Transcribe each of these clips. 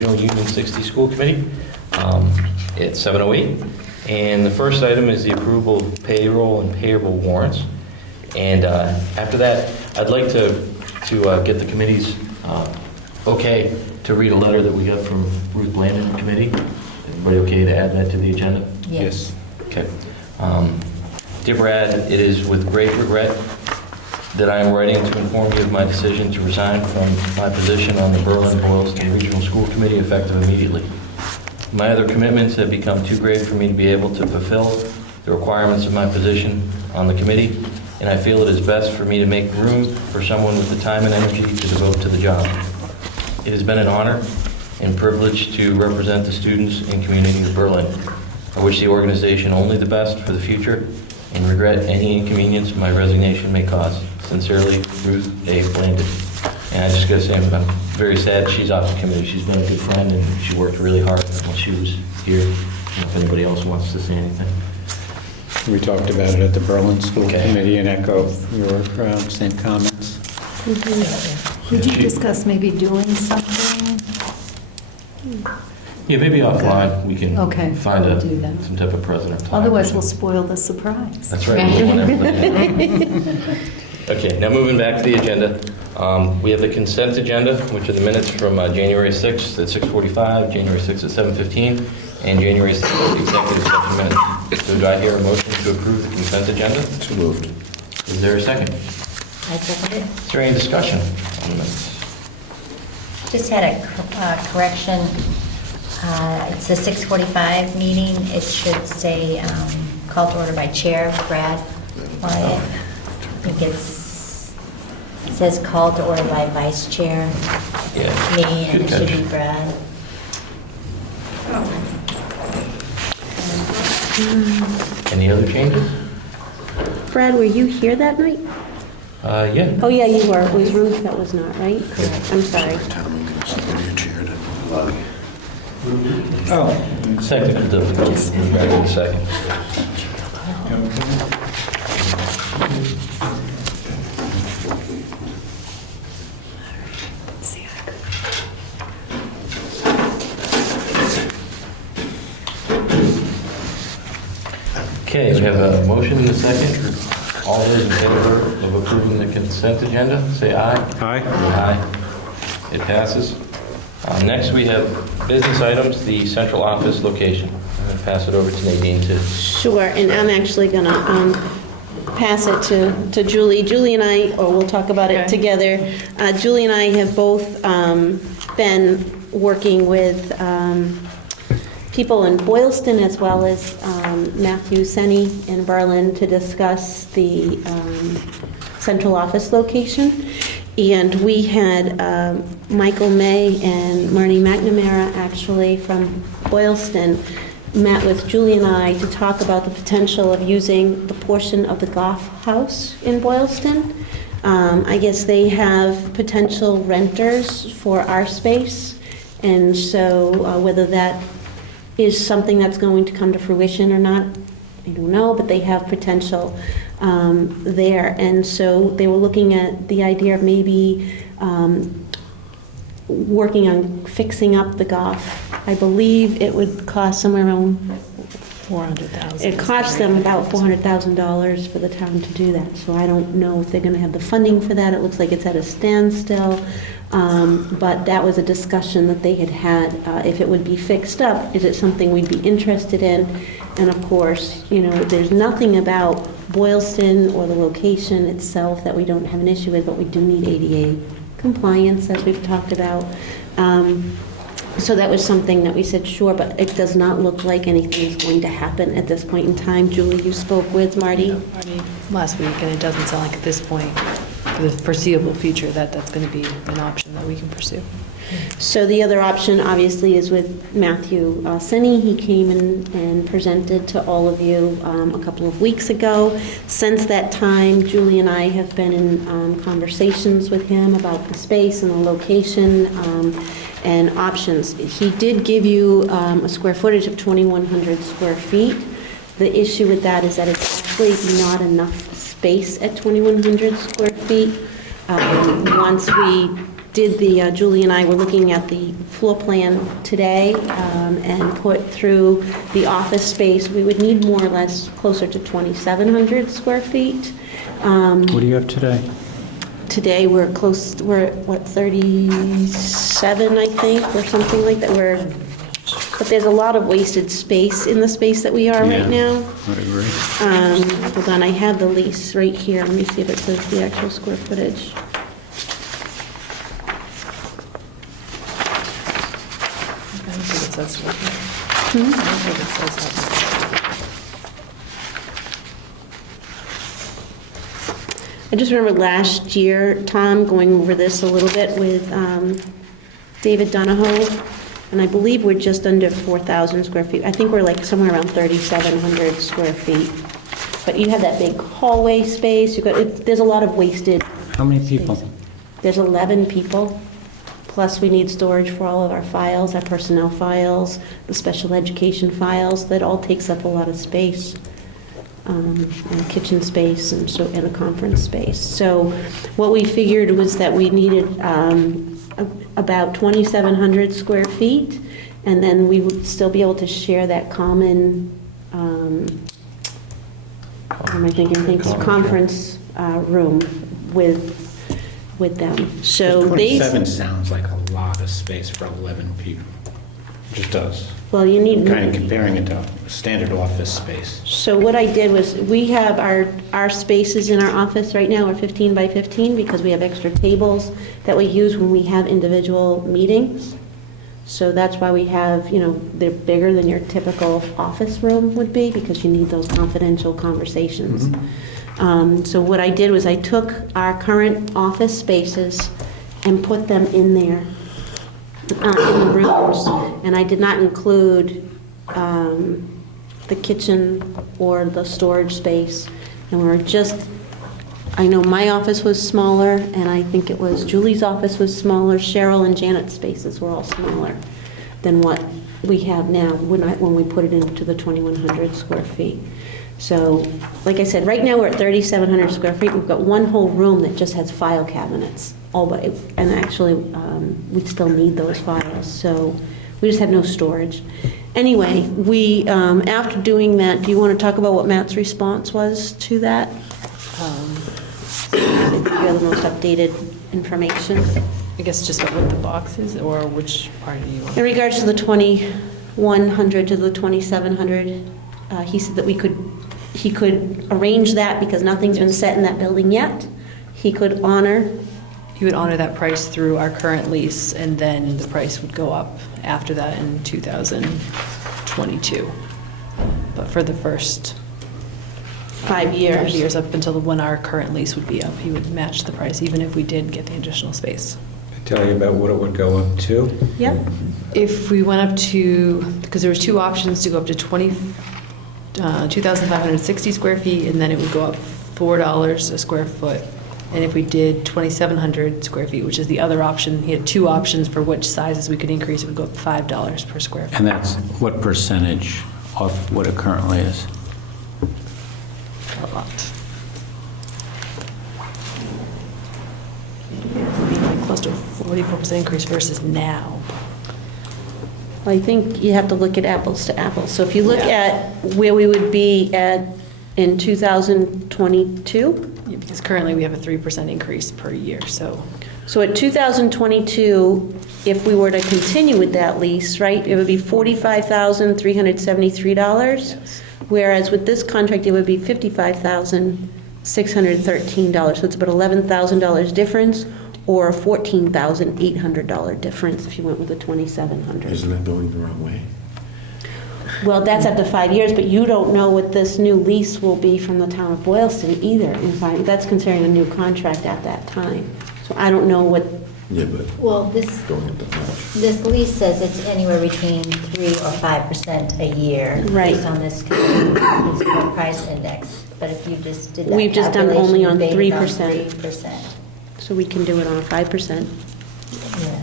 Union 60 School Committee. It's 7:08, and the first item is the approval of payroll and payable warrants. And after that, I'd like to get the committee's okay to read a letter that we got from Ruth Blandon Committee. Everybody okay to add that to the agenda? Yes. Okay. Dear Brad, it is with great regret that I am writing to inform you of my decision to resign from my position on the Berlin-Boylston Regional School Committee effective immediately. My other commitments have become too great for me to be able to fulfill the requirements of my position on the committee, and I feel it is best for me to make room for someone with the time and energy to devote to the job. It has been an honor and privilege to represent the students and community of Berlin. I wish the organization only the best for the future and regret any inconvenience my resignation may cause. Sincerely, Ruth A. Blandon. And I just got to say, I'm very sad she's off the committee. She's been a good friend, and she worked really hard while she was here. I don't know if anybody else wants to say anything. We talked about it at the Berlin School Okay. Committee and echo your same comments. Would you discuss maybe doing something? Yeah, maybe offline we can Okay, find we'll do that. some type of president time. Otherwise, we'll spoil the surprise. That's right. We'll want everybody. Okay, now moving back to the agenda. We have the consent agenda, which are the minutes from January 6th at 6:45, January 6th at 7:15, and January 6th executive session minutes. So do I hear a motion to approve the consent agenda? So moved. Is there a second? I second it. Is there any discussion on the minutes? Just had a correction. It's the 6:45 meeting. It should say called to order by Chair Brad Wyatt. I think it says called to order by Vice Chair Yeah. me, and Good it should catch. be Brad. Any other changes? Brad, were you here that night? Yeah. Oh, yeah, you were. It was Ruth that was not, right? Correct. I'm sorry. Tom, you can sit in your chair to... Oh, Technical difficulties. We'll be back in a second. Okay, we have a motion and a second. All those in favor of approving the consent agenda, say aye. Aye. Aye. It passes. Next, we have business items, the central office location. I'm going to pass it over to Nadine to... Sure, and I'm actually going to pass it to Julie. Julie and I, or we'll talk about it together. Julie and I have both been working with people in Boylston as well as Matthew Senni in Berlin to discuss the central office location. And we had Michael May and Marnie McNamara actually from Boylston met with Julie and I to talk about the potential of using the portion of the Goff House in Boylston. I guess they have potential renters for our space, and so whether that is something that's going to come to fruition or not, I don't know, but they have potential there. And so they were looking at the idea of maybe working on fixing up the Goff. I believe it would cost somewhere around $400,000. it costs them about $400,000 for the town to do that, so I don't know if they're going to have the funding for that. It looks like it's at a standstill, but that was a discussion that they had. If it would be fixed up, is it something we'd be interested in? And of course, you know, there's nothing about Boylston or the location itself that we don't have an issue with, but we do need ADA compliance, as we've talked about. So that was something that we said, sure, but it does not look like anything is going to happen at this point in time. Julie, you spoke with Marty? Already last week, and it doesn't sound like at this point, for the foreseeable future, that that's going to be an option that we can pursue. So the other option, obviously, is with Matthew Senni. He came in and presented to all of you a couple of weeks ago. Since that time, Julie and I have been in conversations with him about the space and the location and options. He did give you a square footage of 2,100 square feet. The issue with that is that it's actually not enough space at 2,100 square feet. Once we did the, Julie and I were looking at the floor plan today and put through the office space. We would need more or less closer to 2,700 square feet. What do you have today? Today, we're at, what, 37, I think, or something like that. But there's a lot of wasted space in the space that we are right Yeah, now. I agree. Hold on, I have the lease right here. Let me see if it says the actual square footage. I don't think it says that. I don't think it says that. I just remember last year, Tom, going over this a little bit with David Donahoe, and I believe we're just under 4,000 square feet. I think we're like somewhere around 3,700 square feet. But you have that big hallway space, there's a lot of wasted. How many people? space. There's 11 people, plus we need storage for all of our files, our personnel files, the special education files, that all takes up a lot of space. And kitchen space and a conference space. So what we figured was that we needed about 2,700 square feet, and then we would still be able to share that common, what am I thinking, conference room with them. So they. 27 sounds like a lot of space for 11 people. It just does. Well, you need. Kind of comparing it to a standard office space. So what I did was, we have our spaces in our office right now are 15 by 15 because we have extra tables that we use when we have individual meetings. So that's why we have, they're bigger than your typical office room would be, because you need those confidential conversations. So what I did was I took our current office spaces and put them in there. In the rooms, and I did not include the kitchen or the storage space. And we were I know my office was smaller, and I think it was Julie's office was smaller. Cheryl and Janet's spaces were all smaller than what we have now when we put it into the 2,100 square feet. So, like I said, right now we're at 3,700 square feet. We've got one whole room that just has file cabinets. And actually, we still need those files, so we just have no storage. Anyway, after doing that, do you want to talk about what Matt's response was to that? You have the most updated information. I guess just what the box is, or which part do you want? In regards to the 2,100 to the 2,700, he said that he could arrange that because nothing's been set in that building yet. He would honor that price through our current lease, and then the price would go up after that in 2022. But for the first 5 years. 5 years, up until when our current lease would be up, he would match the price, even if we did get the additional space. Tell you about what it would go up to? Yep. If we went up to, because there was two options to go up to 2,560 square feet, and then it would go up $4 a square foot. And if we did 2,700 square feet, which is the other option, he had two options for which sizes we could increase, it would go up $5 per square foot. And that's what percentage of what it currently is? A lot. It'd be like close to a 44% increase versus now. Well, I think you have to look at apples to apples. So if you look Yeah. at where we would be in 2022, Yeah, because currently we have a 3% increase per year, so. so at 2022, if we were to continue with that lease, right, it would be $45,373. Yes. Whereas with this contract, it would be $55,613. So it's about $11,000 difference, or a $14,800 difference if you went with the 2,700. Isn't that going the wrong way? Well, that's after 5 years, but you don't know what this new lease will be from the town of Boylston either. In fact, that's considering a new contract at that time. So I don't know what, Yeah, but Well, this going up that much. This lease says it's anywhere between 3 or 5% a year. Right. Based on this consumer price index. But if you just did that We've just done calculation, only you on based it 3%. 3%. so we can do it on 5%. Yeah.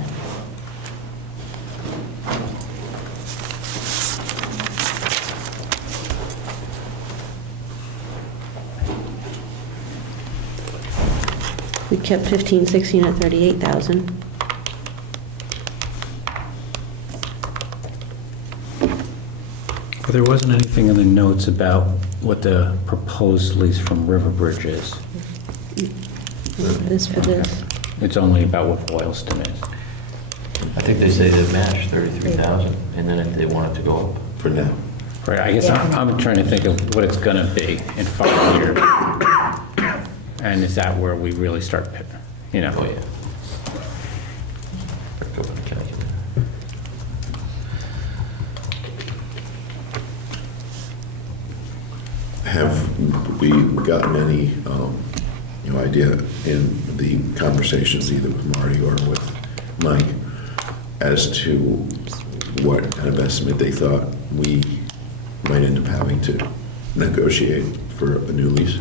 We kept 15, 16 at 38,000. But there wasn't anything in the notes about what the proposed lease from Riverbridge is. This for this. It's only about what Boylston is. I think they say they match 33,000, and then if they want it to go up. For now. Right, I guess I'm trying to think of what it's gonna be in 5 years. And is that where we really start, you know? Oh, yeah. Break open the calculator. Have we gotten any, idea in the conversations either with Marty or with Mike as to what kind of estimate they thought we might end up having to negotiate for a new lease?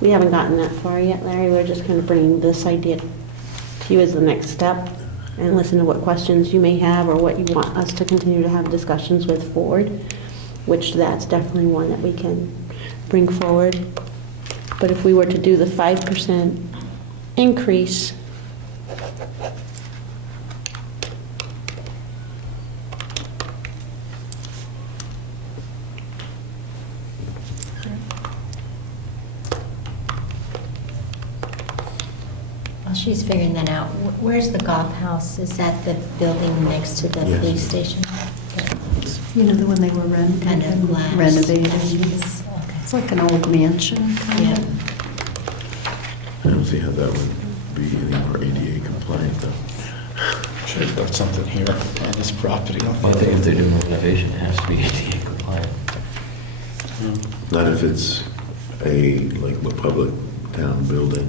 We haven't gotten that far yet, Larry. We're just kind of bringing this idea to you as the next step and listen to what questions you may have or what you want us to continue to have discussions with Ford, which that's definitely one that we can bring forward. But if we were to do the 5% increase, While she's figuring that out, where's the golf house? Is that the building next to the Yes. police station? You know, the one they were Kind of glass. renovating. Okay. It's like an old mansion, kind Yeah. of. I don't see how that would be any more ADA compliant though. Should have got something here on this property. I think if they're doing renovation, it has to be ADA compliant. Not if it's like a public town building.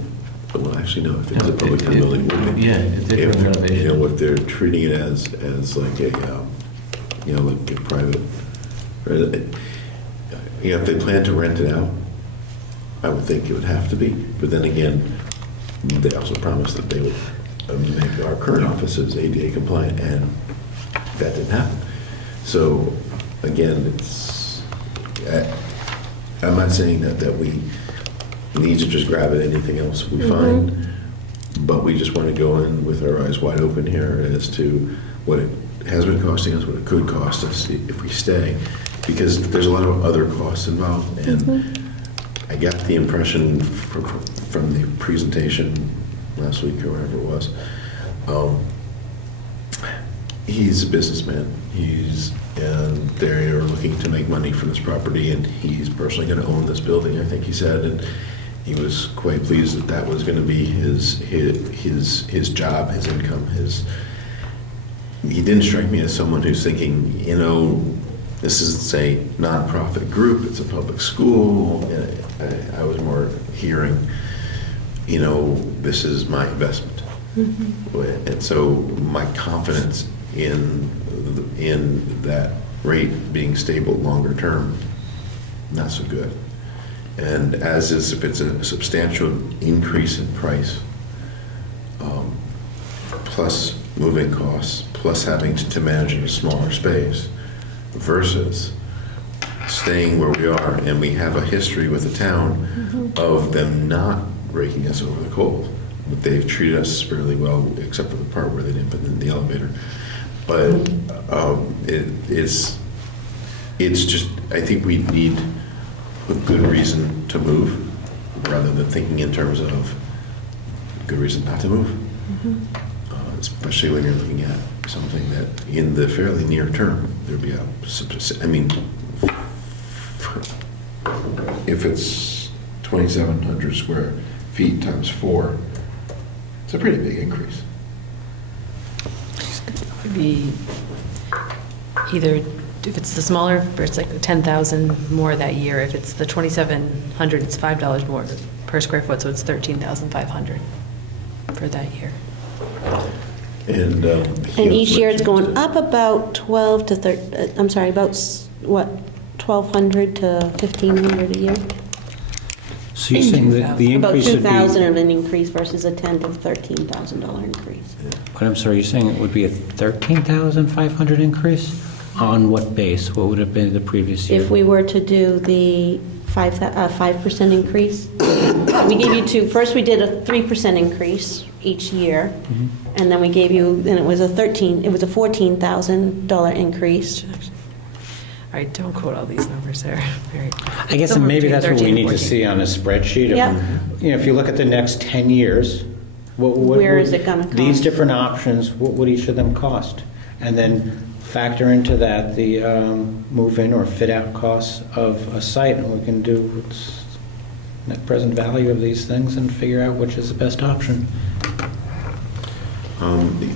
Well, actually, no, if it's a public town building. it would be. Yeah, if they're doing renovation. If they're treating it as like a, like a private, if they plan to rent it out, I would think it would have to be. But then again, they also promised that they would make our current offices ADA compliant, and that didn't happen. So again, I'm not saying that we need to just grab at anything else we find, but we just want to go in with our eyes wide open here as to what it has been costing us, what it could cost us if we stay, because there's a lot of other costs involved, and I got the impression from the presentation last week or whatever it was, he's a businessman. And they're looking to make money from this property, and he's personally going to own this building, I think he said, and he was quite pleased that that was going to be his job, his income, he didn't strike me as someone who's thinking, this is a nonprofit group, it's a public school. I was more hearing, this is my investment. And so my confidence in that rate being stable longer term, not so good. And as is, if it's a substantial increase in price, plus moving costs, plus having to manage in a smaller space, versus staying where we are, and we have a history with the town of them not breaking us over the coals. But they've treated us fairly well, except for the part where they didn't put in the elevator. But it's just, I think we need a good reason to move, rather than thinking in terms of good reason not to move. Especially when you're looking at something that in the fairly near term, there'd be if it's 2,700 square feet times 4, it's a pretty big increase. It'd be either, if it's the smaller, it's like 10,000 more that year. If it's the 2,700, it's $5 more per square foot, so it's 13,500 for that year. And each year it's going up about 12 to 13, I'm sorry, about what, 1,200 to 1,500 a year? So you're saying that the About increase would be... 2,000 of an increase versus a $10,000 to $13,000 increase. But I'm sorry, you're saying it would be a 13,500 increase? On what base? What would have been the previous year? If we were to do the 5% increase, we gave you two. First, we did a 3% increase each year, and then we gave you, and it was a $14,000 increase. right, don't quote all these numbers there. Very- I guess somewhere maybe between that's what 13 we and need to 14. see on a spreadsheet. Yeah. You know, if you look at the next 10 years, what Where is it gonna These cost? different options, what would each of them cost? And then factor into that the move-in or fit-out costs of a site, and we can do what's net present value of these things and figure out which is the best option.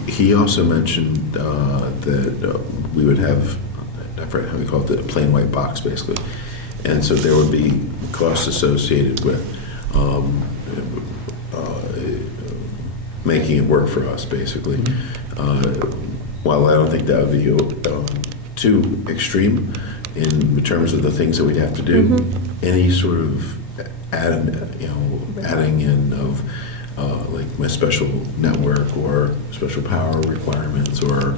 He also mentioned that we would have, I forget how we call it, the plain white box, basically. And so there would be costs associated with making it work for us, basically. While I don't think that would be too extreme in terms of the things that we'd have to do, any sort of adding in of like my special network or special power requirements or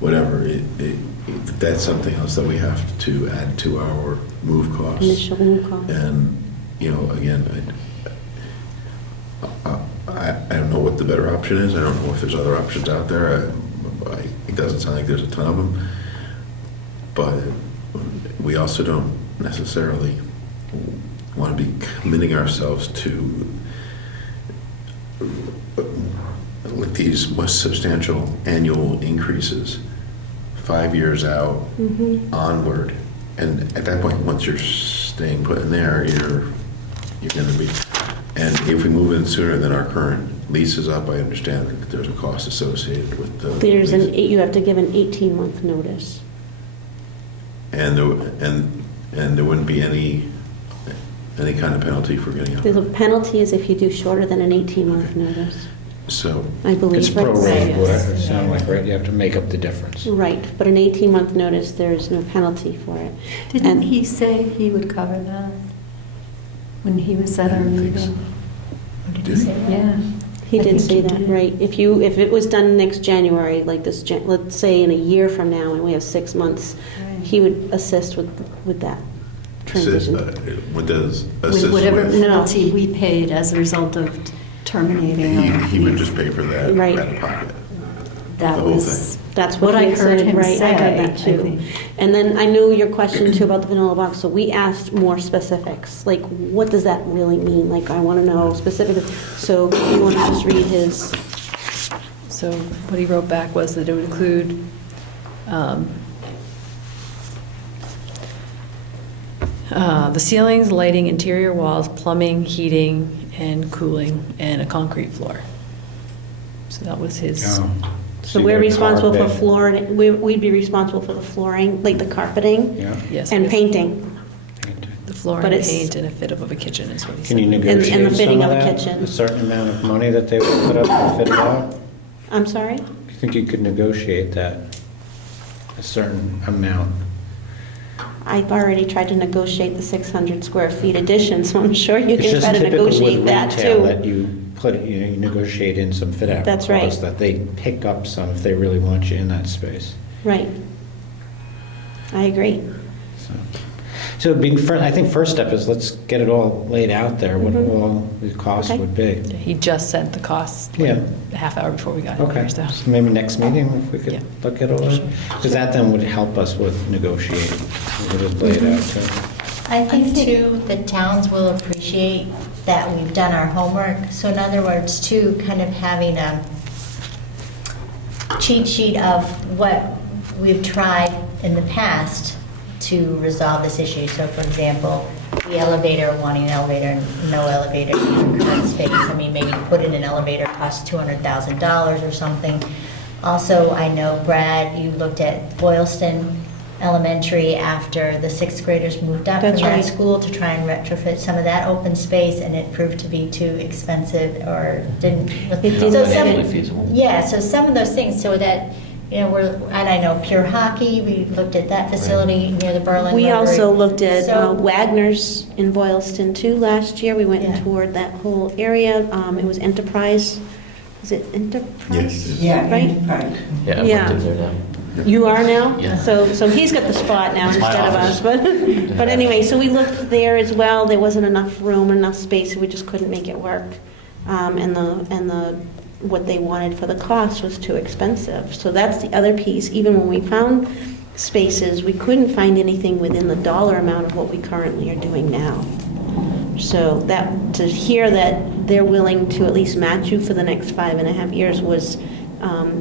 whatever, that's something else that we have to add to our move costs. Initial move cost. And, again, I don't know what the better option is. I don't know if there's other options out there. It doesn't sound like there's a ton of them. But we also don't necessarily want to be committing ourselves to with these most substantial annual increases 5 years out onward. And at that point, once you're staying put in there, you're going to be. And if we move in sooner than our current lease is up, I understand that there's a cost associated with the There's lease. you have to give an 18-month notice. And there wouldn't be any kind of penalty for getting out. The penalty is if you do shorter than an 18-month notice, So, I believe. It's right? prorated, would Yes. it sound like, right? You have to make up the difference. Right, but an 18-month notice, there is no penalty for it. Didn't And- he say he would cover that when he was at our I think so. meeting? Or did you say that? Yeah. He I did think say he that, did. right. If it was done next January, like this, let's say in a year from now, and we have 6 months, Right. he would assist with that transition. what does With assist whatever with? penalty we paid as a result of terminating. our He would lease. just pay for that Right. out of pocket. That the whole was That's what what he I had heard said, him right, say. I heard that I too. think. And then I know your question too about the vanilla box, so we asked more specifics, like what does that really mean? Like I want to know specifically, so you want to just read his, So what he wrote back was that it would include the ceilings, lighting, interior walls, plumbing, heating, and cooling, and a concrete floor. So that was his, Oh. so you we're got responsible for carpet. flooring, we'd be responsible for the flooring, like the carpeting Yeah. yes. and yes, painting. The flooring, but it's- paint, and a fit up of a kitchen is what he Can you said. and the negotiate fitting some of of a that? kitchen. A certain amount of money that they would put up to fit it out? I'm sorry? Do you think you could negotiate that? A certain amount? I've already tried to negotiate the 600 square feet addition, so I'm sure you It's can just try to typical with negotiate that retail that too. you put, you negotiate in some fit-out That's costs, right. that they pick up some if they really want you in that space. Right. I agree. So I think first step is let's get it all laid out there, what all the costs Okay. would be. Yeah, He just sent the costs Yeah. a half hour before we got Okay, here, so. so maybe next meeting, if we Yeah. could look at all that? Because that then would help us with negotiating, we would lay it out too. I think too, the towns will appreciate that we've done our homework. So in other words, too, kind of having a cheat sheet of what we've tried in the past to resolve this issue. So for example, the elevator, wanting an elevator and no elevator in the current space. I mean, maybe to put in an elevator costs $200,000 or something. Also, I know, Brad, you looked at Boylston Elementary after the sixth graders moved up from That's that right. school to try and retrofit some of that open space, and it proved to be too expensive or didn't. It didn't So fit some- in. feasible. Yeah, so some of those things, so that, and I know Pure Hockey, we looked at that facility near the Berlin. We Library. also looked at So- Wagner's in Boylston too last year. We went and Yeah. toured that whole area. It was Enterprise. Is it Enterprise? Yes. Yeah, Right? enterprise. Yeah, I Yeah. worked in there now. You are now? Yeah. So he's got the spot now It's my instead of office. us, but anyway, so we looked there as well. There wasn't enough room, enough space, we just couldn't make it work. And what they wanted for the cost was too expensive. So that's the other piece. Even when we found spaces, we couldn't find anything within the dollar amount of what we currently are doing now. So that, to hear that they're willing to at least match you for the next 5.5 years was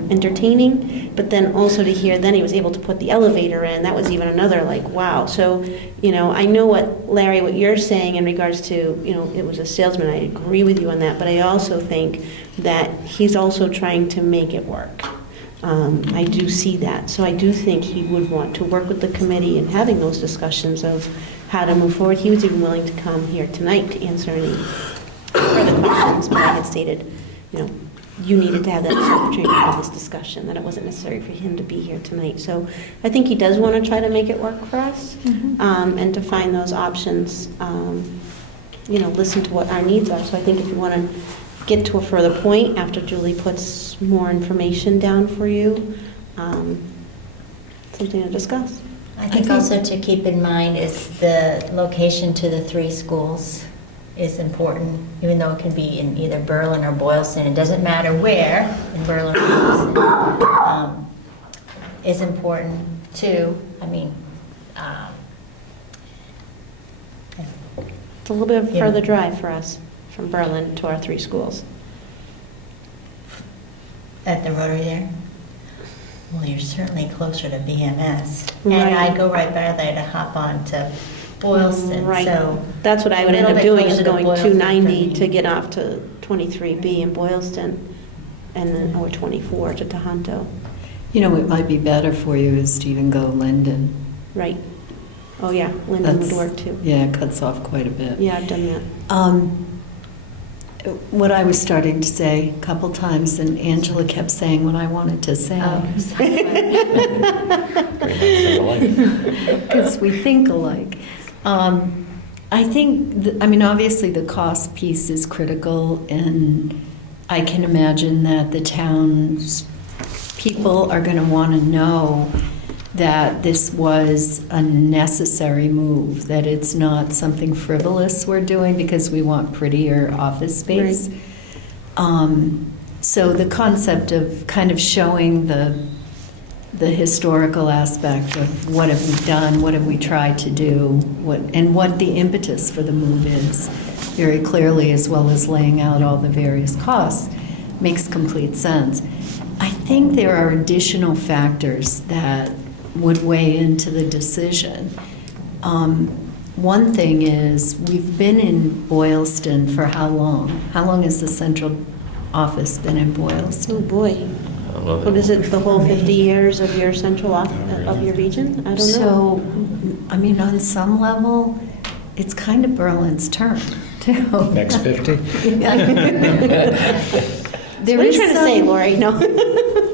entertaining, but then also to hear then he was able to put the elevator in, that was even another like, wow. So, you know, I know Larry, what you're saying in regards to, you know, it was a salesman, I agree with you on that, but I also think that he's also trying to make it work. I do see that. So I do think he would want to work with the committee and having those discussions of how to move forward. He was even willing to come here tonight to answer any further questions, but I had stated, you know, you needed to have that opportunity to have this discussion, that it wasn't necessary for him to be here tonight. So I think he does want to try to make it work for us, and to find those options, you know, listen to what our needs are. So I think if you want to get to a further point after Julie puts more information down for you, something to discuss. I think also to keep in mind is the location to the 3 schools is important, even though it can be in either Berlin or Boylston. It doesn't matter where in Berlin or Boylston, is important too. I mean, It's a little bit of a Yeah. further drive for us from Berlin to our 3 schools. at the Rotary there. Well, you're certainly closer to BMS. Right. And I go right by there to hop on to Boylston, Right. so. That's what I would a end little up bit doing, is closer to going Boylston for 290 me. to get off to 23B in Boylston, and then, or 24 to Tohoto. You know, what might be better for you is to even go Linden. Right. Oh, yeah, Linden would That's- work too. Yeah, it cuts off quite a bit. Yeah, I've done that. What I was starting to say a couple times, and Angela kept saying what I wanted to say. Because we think alike. I think, I mean, obviously the cost piece is critical, and I can imagine that the town's people are going to want to know that this was a necessary move, that it's not something frivolous we're doing because we want prettier office space. So the concept of kind of showing the historical aspect of what have we done, what have we tried to do, and what the impetus for the move is very clearly, as well as laying out all the various costs, makes complete sense. I think there are additional factors that would weigh into the decision. One thing is, we've been in Boylston for how long? How long has the central office been in Boylston? Oh, boy. What is it, the whole 50 years of your central of your region? I don't know. So, I mean, on some level, it's kind of Berlin's turn, too. Next 50? There What are you is trying to say, some- Lori? No.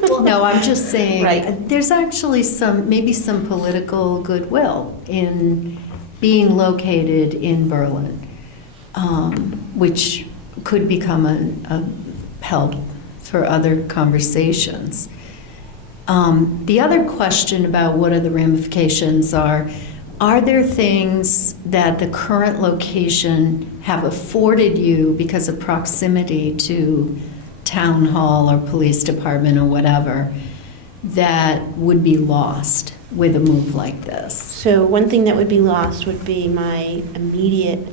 Well, no, I'm just saying, Right. there's actually maybe some political goodwill in being located in Berlin, which could become a help for other conversations. The other question about what are the ramifications are there things that the current location have afforded you because of proximity to town hall or police department or whatever that would be lost with a move like this? So one thing that would be lost would be my immediate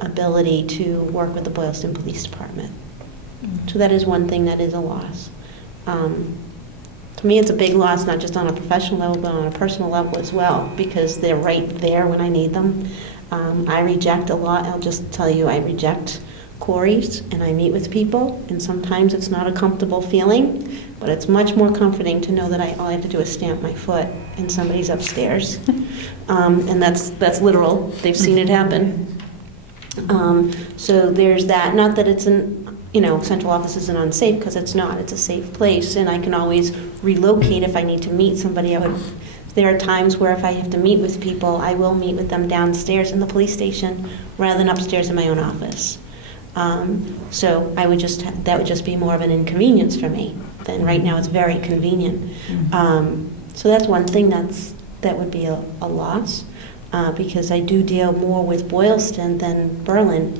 ability to work with the Boylston Police Department. So that is one thing that is a loss. To me, it's a big loss, not just on a professional level, but on a personal level as well, because they're right there when I need them. I reject a lot. I'll just tell you, I reject queries, and I meet with people, and sometimes it's not a comfortable feeling, but it's much more comforting to know that all I have to do is stamp my foot and somebody's upstairs. And that's literal. They've seen it happen. So there's that. Not that it's central office isn't unsafe, because it's not. It's a safe place, and I can always relocate if I need to meet somebody. There are times where if I have to meet with people, I will meet with them downstairs in the police station rather than upstairs in my own office. So that would just be more of an inconvenience for me. Then right now it's very convenient. So that's one thing that would be a loss, because I do deal more with Boylston than Berlin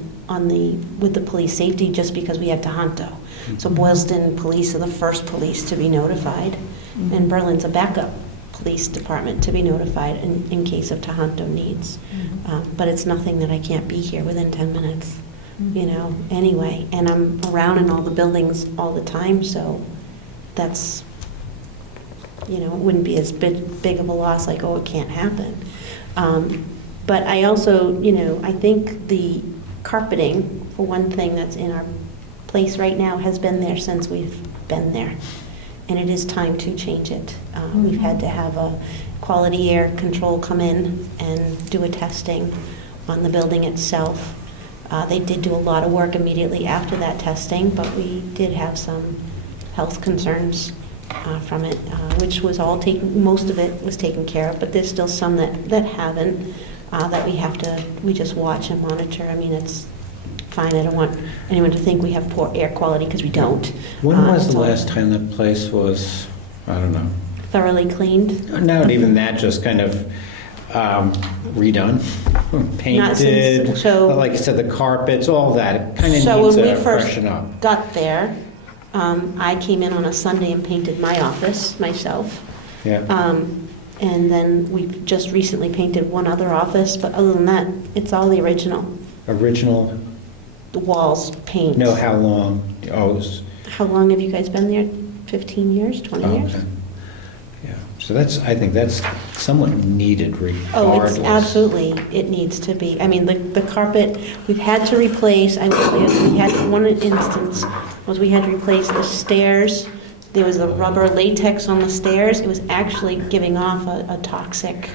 with the police safety, just because we have Tohoto. So Boylston police are the first police to be notified, and Berlin's a backup police department to be notified in case of Tohoto needs. But it's nothing that I can't be here within 10 minutes, you know, anyway. And I'm around in all the buildings all the time, so that's, you know, it wouldn't be as big of a loss like, oh, it can't happen. But I also, you know, I think the carpeting, for one thing, that's in our place right now has been there since we've been there. And it is time to change it. We've had to have a quality air control come in and do a testing on the building itself. They did do a lot of work immediately after that testing, but we did have some health concerns from it, which was all taken, most of it was taken care of, but there's still some that haven't, that we just watch and monitor. I mean, it's fine. I don't want anyone to think we have poor air quality, because we don't. When was It's the all last time that place was, I don't know, thoroughly cleaned? not even that, just kind of redone, painted, so- like you said, the carpets, all that, it kind of So needs when to we first freshen up. got there, I came in on a Sunday and painted my office myself. Yeah, And then we've just recently painted one other office, but other than that, it's all the original. original, The walls, paint. know how long, oh, it was, How long have you guys been there? 15 years, 20 oh, years? okay. Yeah, so that's, I think that's somewhat needed Oh, regardless. it's absolutely, it needs to be. I mean, the carpet, we've had to replace, I will tell you, we had, one instance was we had to replace the stairs. There was a rubber latex on the stairs. It was actually giving off a toxic.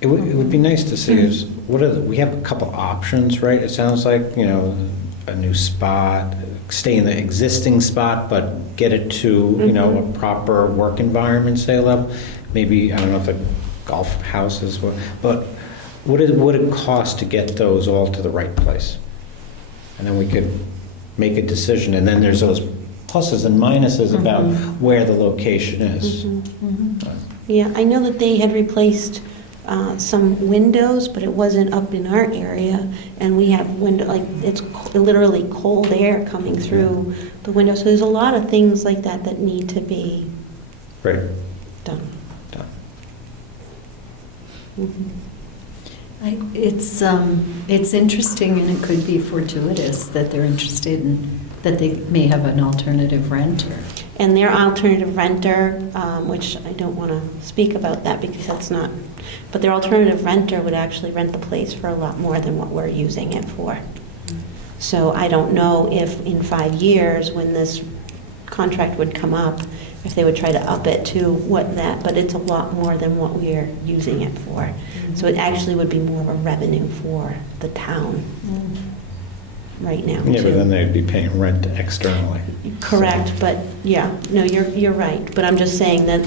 It would be nice to see is, we have a couple options, right? It sounds like, you know, a new spot, stay in the existing spot, but get it to, you know, a proper work environment, say level. Maybe, I don't know if a golf house is, but what would it cost to get those all to the right place? And then we could make a decision, and then there's those pluses and minuses about where the location is. Yeah, I know that they had replaced some windows, but it wasn't up in our area, and we have window, like, it's literally cold air coming through the window, so there's a lot of things like that that need to be Right. done. Done. It's interesting, and it could be fortuitous that they're interested in, that they may have an alternative renter. And their alternative renter, which I don't want to speak about that because that's not, but their alternative renter would actually rent the place for a lot more than what we're using it for. So I don't know if in 5 years, when this contract would come up, if they would try to up it to what that, but it's a lot more than what we're using it for. So it actually would be more of a revenue for the town right now, Yeah, but then too. they'd be paying rent externally. Correct, but yeah, no, you're right. But I'm just saying that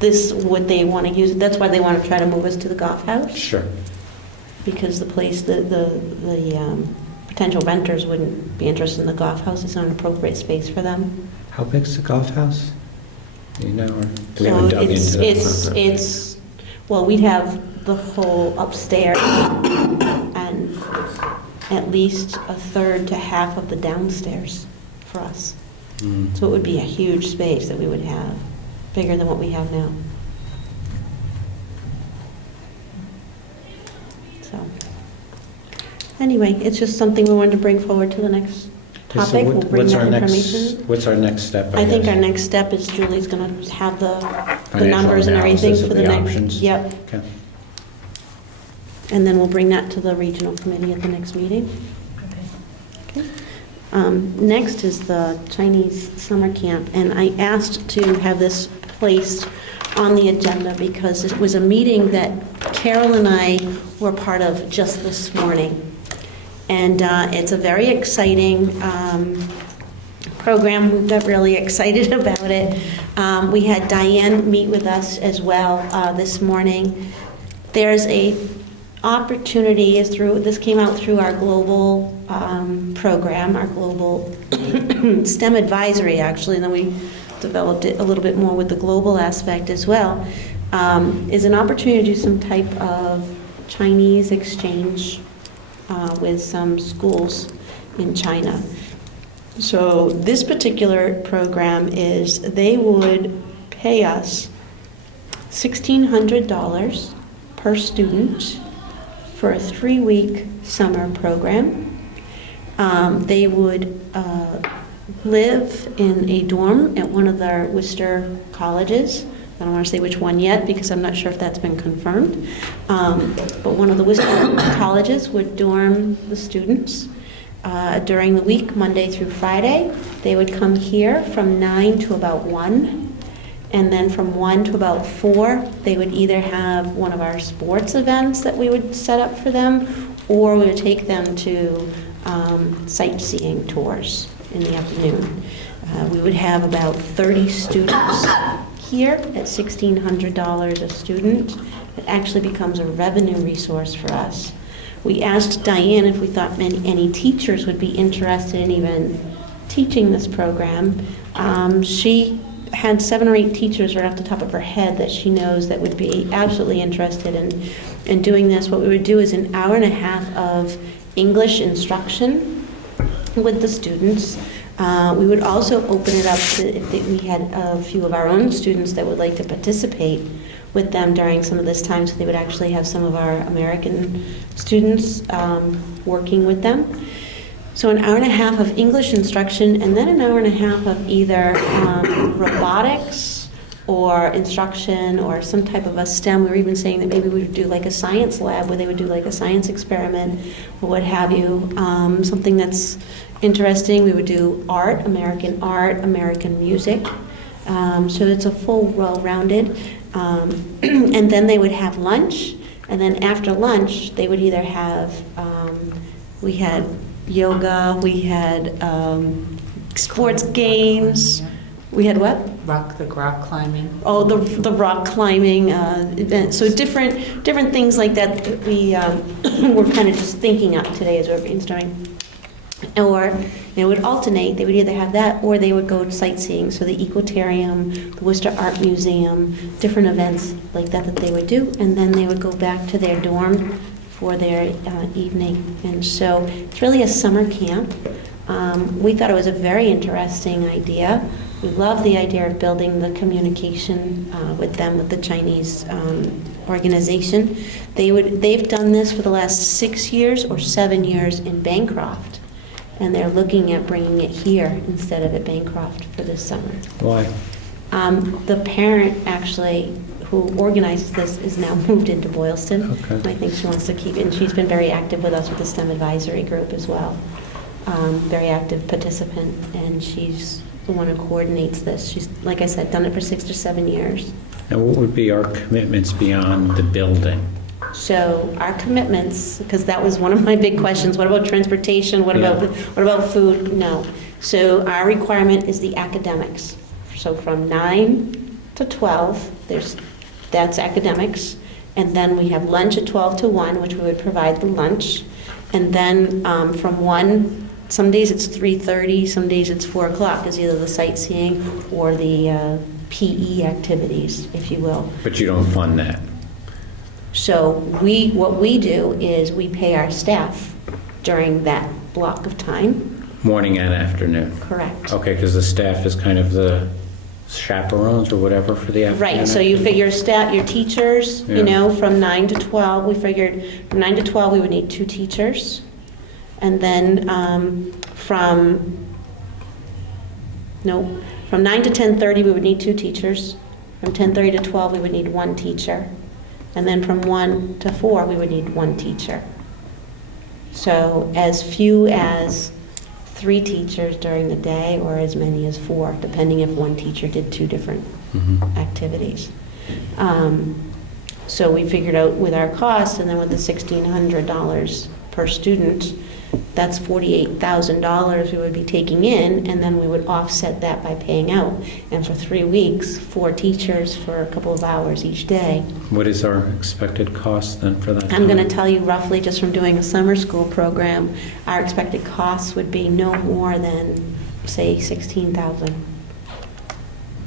this, what they want to use, that's why they want to try to move us to the golf house. Sure. Because the place, the potential renters wouldn't be interested in the golf house. It's not an appropriate space for them. How big's the golf house? You know, or we So haven't dug into that. it's, well, we'd have the whole upstairs and at least a third to half of the downstairs for us. Mm. So it would be a huge space that we would have, bigger than what we have now. So, anyway, it's just something we wanted to bring forward to the next Okay, so topic. We'll bring what's that our information. What's our next step? I think guess? our next step is Julie's going to have the Financial numbers and everything analysis for of the the next. options. Yep, Okay. and then we'll bring that to the regional committee at the next meeting. Okay. Next is the Chinese summer camp, and I asked to have this placed on the agenda because it was a meeting that Carol and I were part of just this morning. And it's a very exciting program. We got really excited about it. We had Diane meet with us as well this morning. There's a opportunity, this came out through our global program, our global STEM advisory, actually, and then we developed it a little bit more with the global aspect as well, is an opportunity to do some type of Chinese exchange with some schools in China. So this particular program is they would pay us $1,600 per student for a 3-week summer program. They would live in a dorm at one of our Worcester colleges. I don't want to say which one yet because I'm not sure if that's been confirmed. But one of the Worcester colleges would dorm the students. During the week, Monday through Friday, they would come here from 9 to about 1. And then from 1 to about 4, they would either have one of our sports events that we would set up for them, or we would take them to sightseeing tours in the afternoon. We would have about 30 students here at $1,600 a student. It actually becomes a revenue resource for us. We asked Diane if we thought any teachers would be interested in even teaching this program. She had 7 or 8 teachers right off the top of her head that she knows that would be absolutely interested in doing this. What we would do is an hour and a half of English instruction with the students. We would also open it up to if we had a few of our own students that would like to participate with them during some of this time, so they would actually have some of our American students working with them. So an hour and a half of English instruction, and then an hour and a half of either robotics or instruction or some type of a STEM. We were even saying that maybe we would do like a science lab where they would do like a science experiment or what have you. Something that's interesting. We would do art, American music. So it's a full, well-rounded. And then they would have lunch, and then after lunch, they would either have, we had yoga, we had sports games, we had what? Rock climbing. Oh, the rock climbing event. So different things like that we were kind of just thinking up today as we were brainstorming. Or it would alternate. They would either have that or they would go sightseeing. So the Equatorium, the Worcester Art Museum, different events like that they would do. And then they would go back to their dorm for their evening. And so it's really a summer camp. We thought it was a very interesting idea. We love the idea of building the communication with them, with the Chinese organization. They've done this for the last 6 years or 7 years in Bancroft. And they're looking at bringing it here instead of at Bancroft for this summer. Why? The parent actually who organizes this is now moved into Boylston. Okay. I think she wants to keep it, and she's been very active with us with the STEM advisory group as well. Very active participant, and she's the one who coordinates this. She's, like I said, done it for 6 or 7 years. And what would be our commitments beyond the building? So our commitments, because that was one of my big questions, what about transportation, what about food? No. So our requirement is the academics. So from 9 to 12, that's academics. And then we have lunch at 12 to 1, which we would provide the lunch. And then from 1, some days it's 3:30, some days it's 4 o'clock, is either the sightseeing or the PE activities, if you will. But you don't fund that. So what we do is we pay our staff during that block of time. Morning and afternoon. Correct. Okay, because the staff is kind of the chaperones or whatever for the afternoon. Right, so you figure your teachers, Yeah. from 9 to 12, we figured from 9 to 12 we would need 2 teachers. And then from 9 to 10:30 we would need 2 teachers. From 10:30 to 12 we would need 1 teacher. And then from 1 to 4 we would need 1 teacher. So as few as 3 teachers during the day or as many as 4, depending if one teacher did 2 different activities. So we figured out with our costs, and then with the $1,600 per student, that's $48,000 we would be taking in, and then we would offset that by paying out. And for 3 weeks, 4 teachers for a couple of hours each day. What is our expected cost then for that? I'm going to tell you roughly, just from doing a summer school program, our expected costs would be no more than, say, $16,000.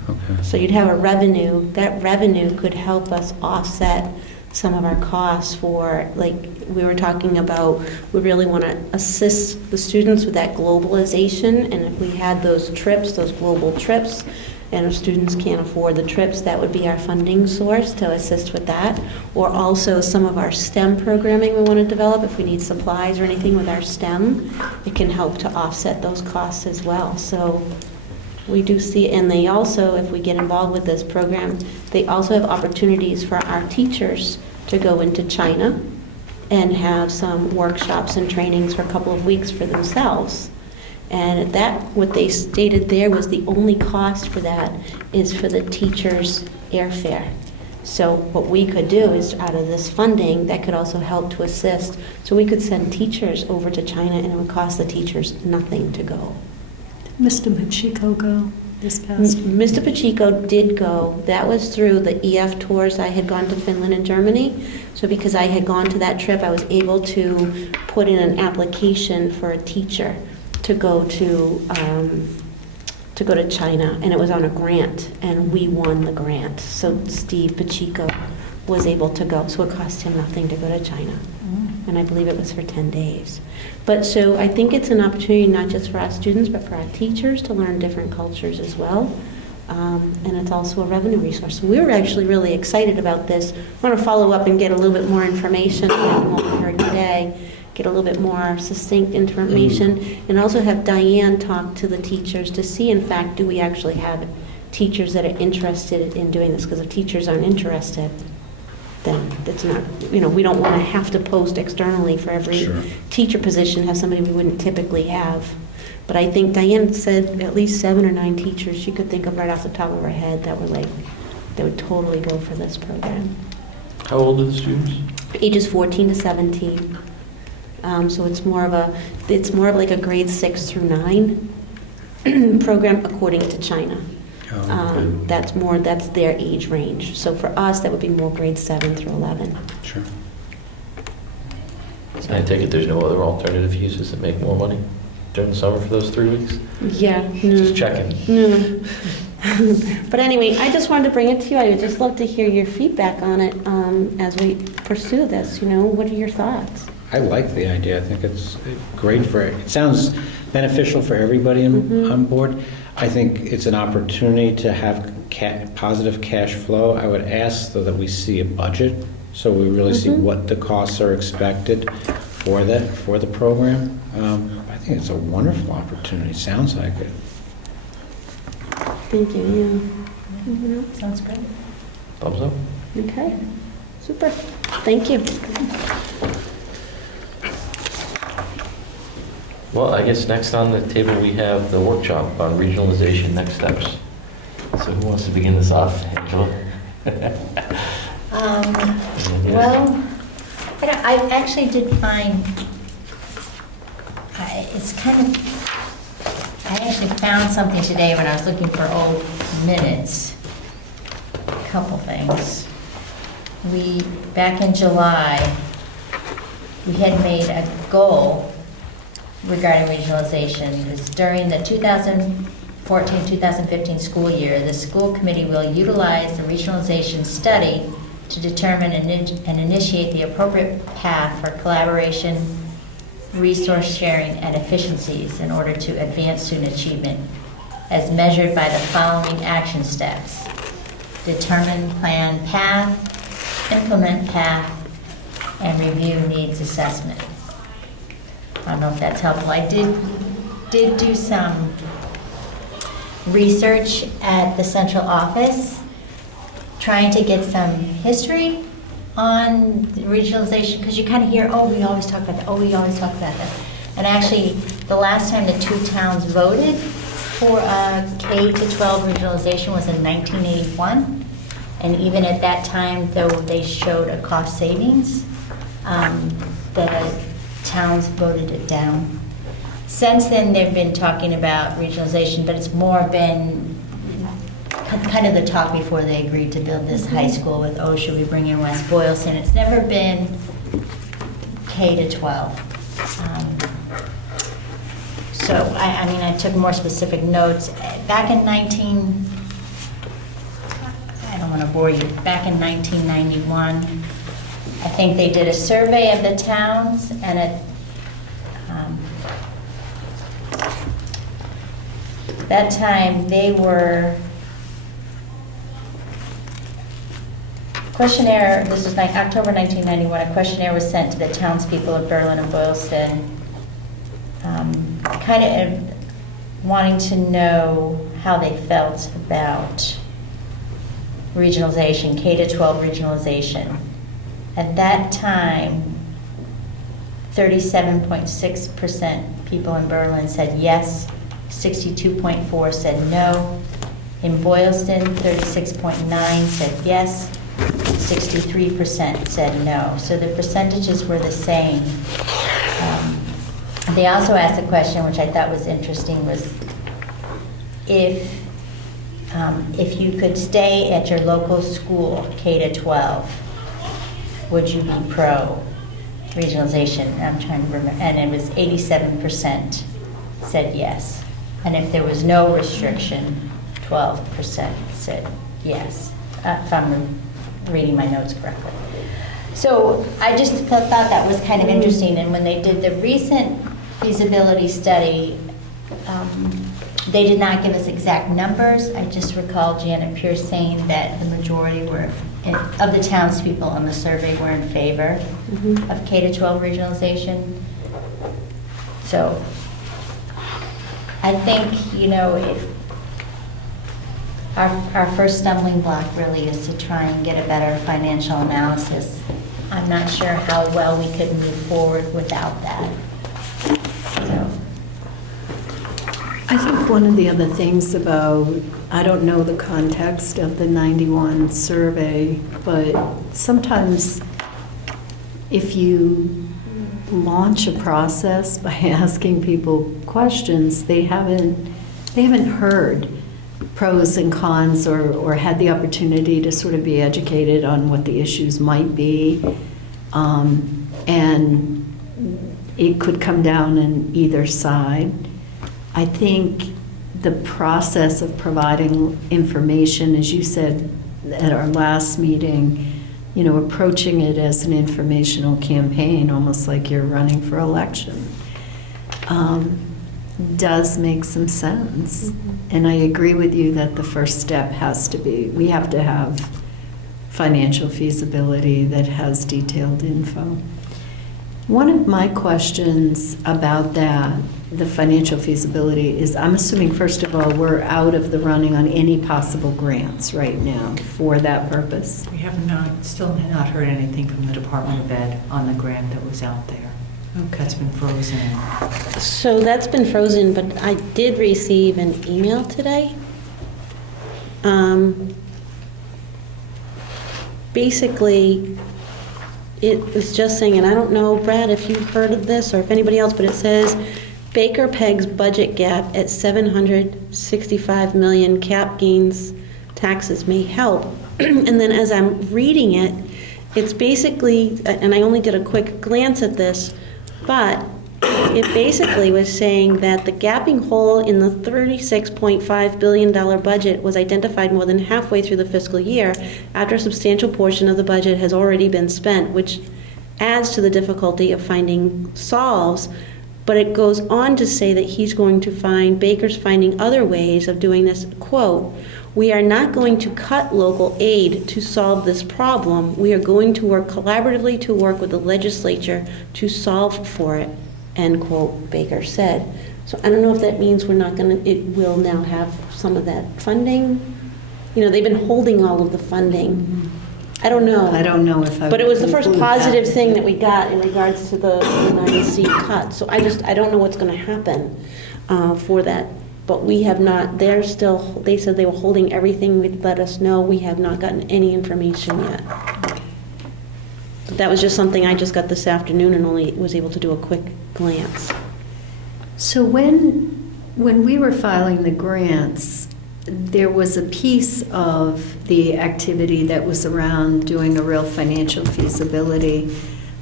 Okay. So you'd have a revenue. That revenue could help us offset some of our costs for, like we were talking about, we really want to assist the students with that globalization, and if we had those trips, those global trips, and if students can't afford the trips, that would be our funding source to assist with that. Or also some of our STEM programming we want to develop, if we need supplies or anything with our STEM, it can help to offset those costs as well. So we do see, and they also, if we get involved with this program, they also have opportunities for our teachers to go into China and have some workshops and trainings for a couple of weeks for themselves. And that, what they stated there was the only cost for that is for the teacher's airfare. So what we could do is, out of this funding, that could also help to assist. So we could send teachers over to China, and it would cost the teachers nothing to go. Mr. Pacheco go this past? Mr. Pacheco did go. That was through the EF tours. I had gone to Finland and Germany. So because I had gone to that trip, I was able to put in an application for a teacher to go to China, and it was on a grant, and we won the grant. So Steve Pacheco was able to go, so it cost him nothing to go to China. And I believe it was for 10 days. But so I think it's an opportunity not just for our students, but for our teachers to learn different cultures as well. And it's also a revenue resource. We were actually really excited about this. I want to follow up and get a little bit more information on what we heard today, get a little bit more succinct information, and also have Diane talk to the teachers to see, in fact, do we actually have teachers that are interested in doing this? Because if teachers aren't interested, then it's not, we don't want to have to post externally for every Sure. teacher position, have somebody we wouldn't typically have. But I think Diane said at least 7 or 9 teachers she could think of right off the top of her head that were like, they would totally go for this program. How old are the students? Ages 14 to 17. So it's more of like a grade 6 through 9 program according to China. Oh, okay. That's their age range. So for us, that would be more grade 7 through 11. Sure. I take it there's no other alternative uses that make more money during the summer for those 3 weeks? Yeah. Just checking. No. But anyway, I just wanted to bring it to you. I would just love to hear your feedback on it as we pursue this. What are your thoughts? I like the idea. I think it's great it sounds beneficial for everybody on board. I think it's an opportunity to have positive cash flow. I would ask, though, that we see a budget, so we really see what the costs are expected for the program. I think it's a wonderful opportunity. Sounds like it. Thank you. Yeah. Sounds good. Thumbs up? Okay. Super. Thank you. Well, I guess next on the table we have the workshop on regionalization next steps. So who wants to begin this off? Angela? Well, I actually did find, it's kind of, I actually found something today when I was looking for old minutes. A couple things. Back in July, we had made a goal regarding regionalization. Is during the 2014-2015 school year, the school committee will utilize the regionalization study to determine and initiate the appropriate path for collaboration, resource sharing, and efficiencies in order to advance student achievement as measured by the following action steps: determine plan path, implement path, and review needs assessment. I don't know if that's helpful. I did do some research at the central office, trying to get some history on regionalization, because you kind of hear, oh, we always talk about that, oh, we always talk about that. And actually, the last time the 2 towns voted for K-12 regionalization was in 1981. And even at that time, though they showed a cost savings, the towns voted it down. Since then, they've been talking about regionalization, but it's more been kind of the talk before they agreed to build this high school with, oh, should we bring in West Boylston? It's never been K-12. So, I took more specific notes. Back in I don't want to bore you, back in 1991, I think they did a survey of the towns, and at that time they were questionnaire, this was like October 1991, a questionnaire was sent to the townspeople of Berlin and Boylston, kind of wanting to know how they felt about regionalization, K-12 regionalization. At that time, 37.6% people in Berlin said yes, 62.4% said no. In Boylston, 36.9% said yes, 63% said no. So the percentages were the same. They also asked a question, which I thought was interesting, was if you could stay at your local school, K-12, would you be pro regionalization? I'm trying to remember, and it was 87% said yes. And if there was no restriction, 12% said yes, if I'm reading my notes correctly. So I just thought that was kind of interesting. And when they did the recent feasibility study, they did not give us exact numbers. I just recall Janet Pierce saying that the majority of the townspeople on the survey were in favor of K-12 regionalization. So I think, if our first stumbling block really is to try and get a better financial analysis. I'm not sure how well we could move forward without that. So. I think one of the other things about, I don't know the context of the 91 survey, but sometimes if you launch a process by asking people questions, they haven't heard pros and cons or had the opportunity to sort of be educated on what the issues might be. And it could come down on either side. I think the process of providing information, as you said at our last meeting, approaching it as an informational campaign, almost like you're running for election, does make some sense. And I agree with you that the first step has to be, we have to have financial feasibility that has detailed info. One of my questions about that, the financial feasibility, is I'm assuming, first of all, we're out of the running on any possible grants right now for that purpose. We have still not heard anything from the Department of Ed on the grant that was out there. Okay. That's been frozen. So that's been frozen, but I did receive an email today. Basically, it was just saying, and I don't know, Brad, if you've heard of this or if anybody else, but it says Baker Peg's budget gap at $765 million cap gains taxes may help. And then as I'm reading it, it's basically, and I only did a quick glance at this, but it basically was saying that the gapping hole in the $36.5 billion budget was identified more than halfway through the fiscal year after a substantial portion of the budget has already been spent, which adds to the difficulty of finding solves. But it goes on to say that he's going to Baker's finding other ways of doing this. Quote, "We are not going to cut local aid to solve this problem. We are going to work collaboratively to work with the legislature to solve for it," end quote, Baker said. So I don't know if that means it will now have some of that funding. They've been holding all of the funding. I don't know. I don't know if I But it was the first would include positive that. thing that we got in regards to the 90C cut. So I don't know what's going to happen for that. But we have not, they said they were holding everything, would let us know. We have not gotten any information yet. That was just something I just got this afternoon and only was able to do a quick glance. So when we were filing the grants, there was a piece of the activity that was around doing a real financial feasibility,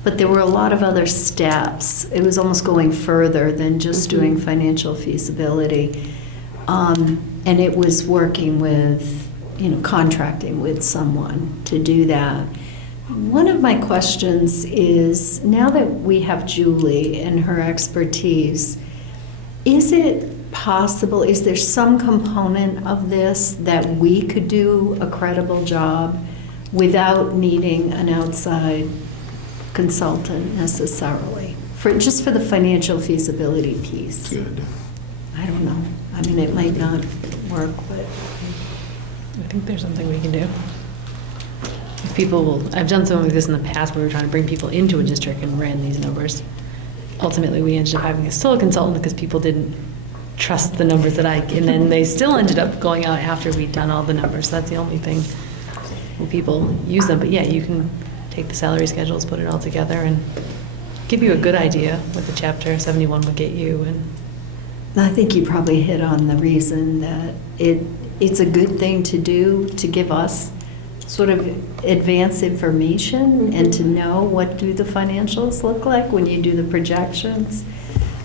but there were a lot of other steps. It was almost going further than just doing financial feasibility. And it was working with, contracting with someone to do that. One of my questions is, now that we have Julie and her expertise, is it possible, is there some component of this that we could do a credible job without needing an outside consultant necessarily, just for the financial feasibility piece. Good. I don't know. I mean, it might not work, but I think there's something we can do. If people will, I've done something like this in the past where we were trying to bring people into a district and ran these numbers. Ultimately, we ended up having still a consultant because people didn't trust the numbers and then they still ended up going out after we'd done all the numbers. That's the only thing when people use them. But yeah, you can take the salary schedules, put it all together, and give you a good idea what the Chapter 71 would get you. And I think you probably hit on the reason that it's a good thing to do, to give us sort of advance information and to know what do the financials look like when you do the projections.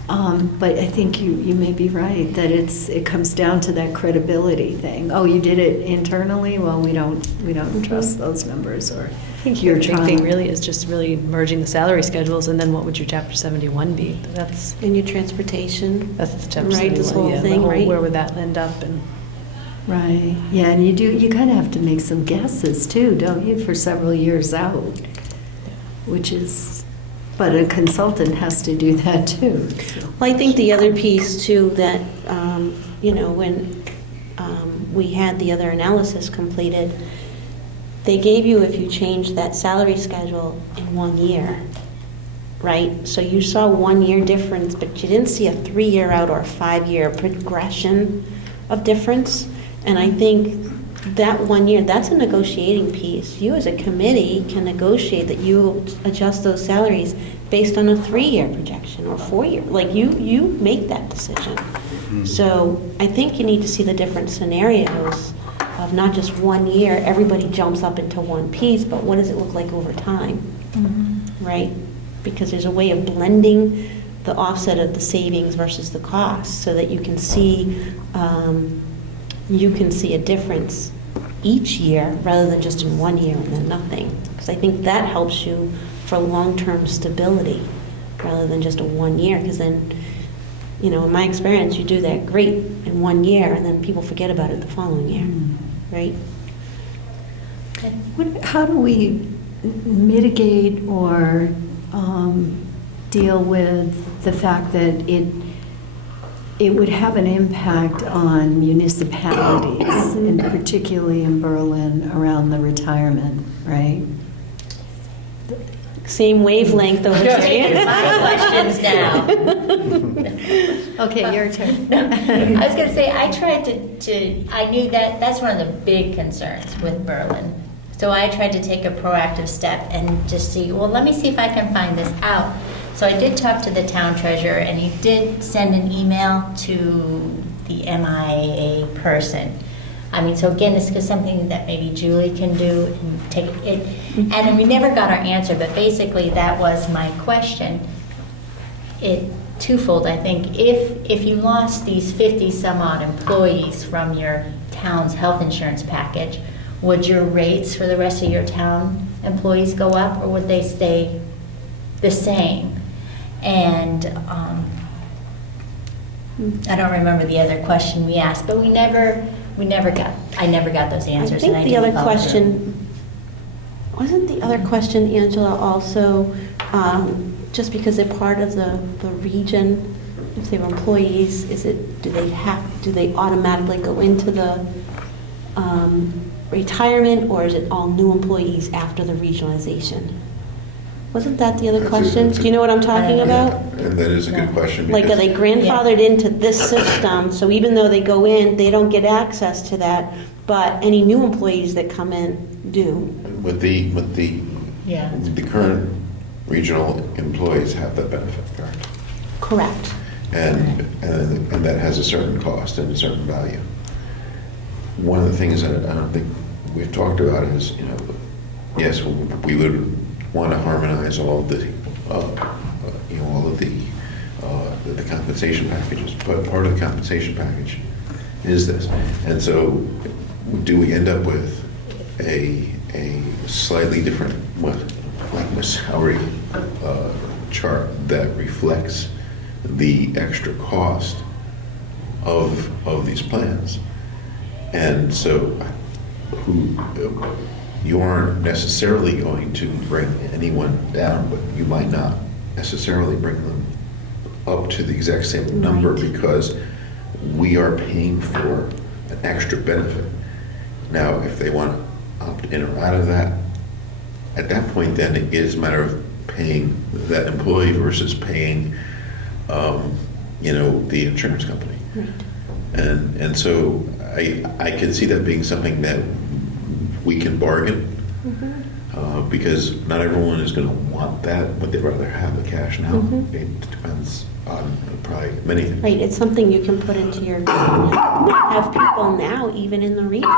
But I think you may be right, that it comes down to that credibility thing. Oh, you did it internally? Well, we don't trust those numbers, or I think your big thing really is just really merging the salary schedules, and then what would your Chapter 71 be? That's And your transportation. the Chapter Right, 71, this whole yeah, thing, right? where would that end up? And Right, yeah, and you kind of have to make some guesses too, don't you, for several years out, which is, but a consultant has to do that too. So. Well, I think the other piece too, that, when we had the other analysis completed, they gave you, if you changed that salary schedule in 1 year, right? So you saw 1 year difference, but you didn't see a 3-year out or a 5-year progression of difference. And I think that 1 year, that's a negotiating piece. You as a committee can negotiate that you adjust those salaries based on a 3-year projection or 4-year. Like you make that decision. So I think you need to see the different scenarios of not just 1 year, everybody jumps up into one piece, but what does it look like over time, right? Because there's a way of blending the offset of the savings versus the costs so that you can see a difference each year rather than just in 1 year and then nothing. Because I think that helps you for long-term stability rather than just a 1 year. Because then, in my experience, you do that great in 1 year and then people forget about it the following year, right? How do we mitigate or deal with the fact that it would have an impact on municipalities, and particularly in Berlin, around the retirement, right? Same wavelength over You're taking there. my questions now. Okay, your turn. I was going to say, I tried I knew that's one of the big concerns with Berlin. So I tried to take a proactive step and just see, well, let me see if I can find this out. So I did talk to the town treasurer, and he did send an email to the MIA person. I mean, so again, this is something that maybe Julie can do and take it. And we never got our answer, but basically that was my question. Twofold, I think. If you lost these 50 some odd employees from your town's health insurance package, would your rates for the rest of your town employees go up, or would they stay the same? And I don't remember the other question we asked, but I never got those I answers. think and the didn't other follow question, wasn't the other question, Angela, also just because they're part of the region, if they were employees, do they automatically go into the retirement, or is it all new employees after the regionalization? Wasn't that the other question? Do you know what I'm talking about? And that is a good question. Like, are they because- grandfathered into this system, so even though they go in, they don't get access to that, but any new employees that come in do? With the Yeah. the current regional employees have that benefit, correct? Correct. And that has a certain cost and a certain value. One of the things that I don't think we've talked about is, yes, we would want to harmonize all of the, the compensation packages, but part of the compensation package is this. And so, do we end up with a slightly different, like salary chart that reflects the extra cost of these plans? And so, you aren't necessarily going to bring anyone down, but you might not necessarily bring them up to the exact same number Right. because we are paying for an extra benefit. Now, if they want to opt in or out of that, at that point, then it is a matter of paying that employee versus paying, the insurance company. Right. And so I can see that being something that we can bargain, because not everyone is going to want that, but they'd rather have the cash now. Mhm. It depends on probably many things. Right, it's something you can put into your, you might have people now, even in the region,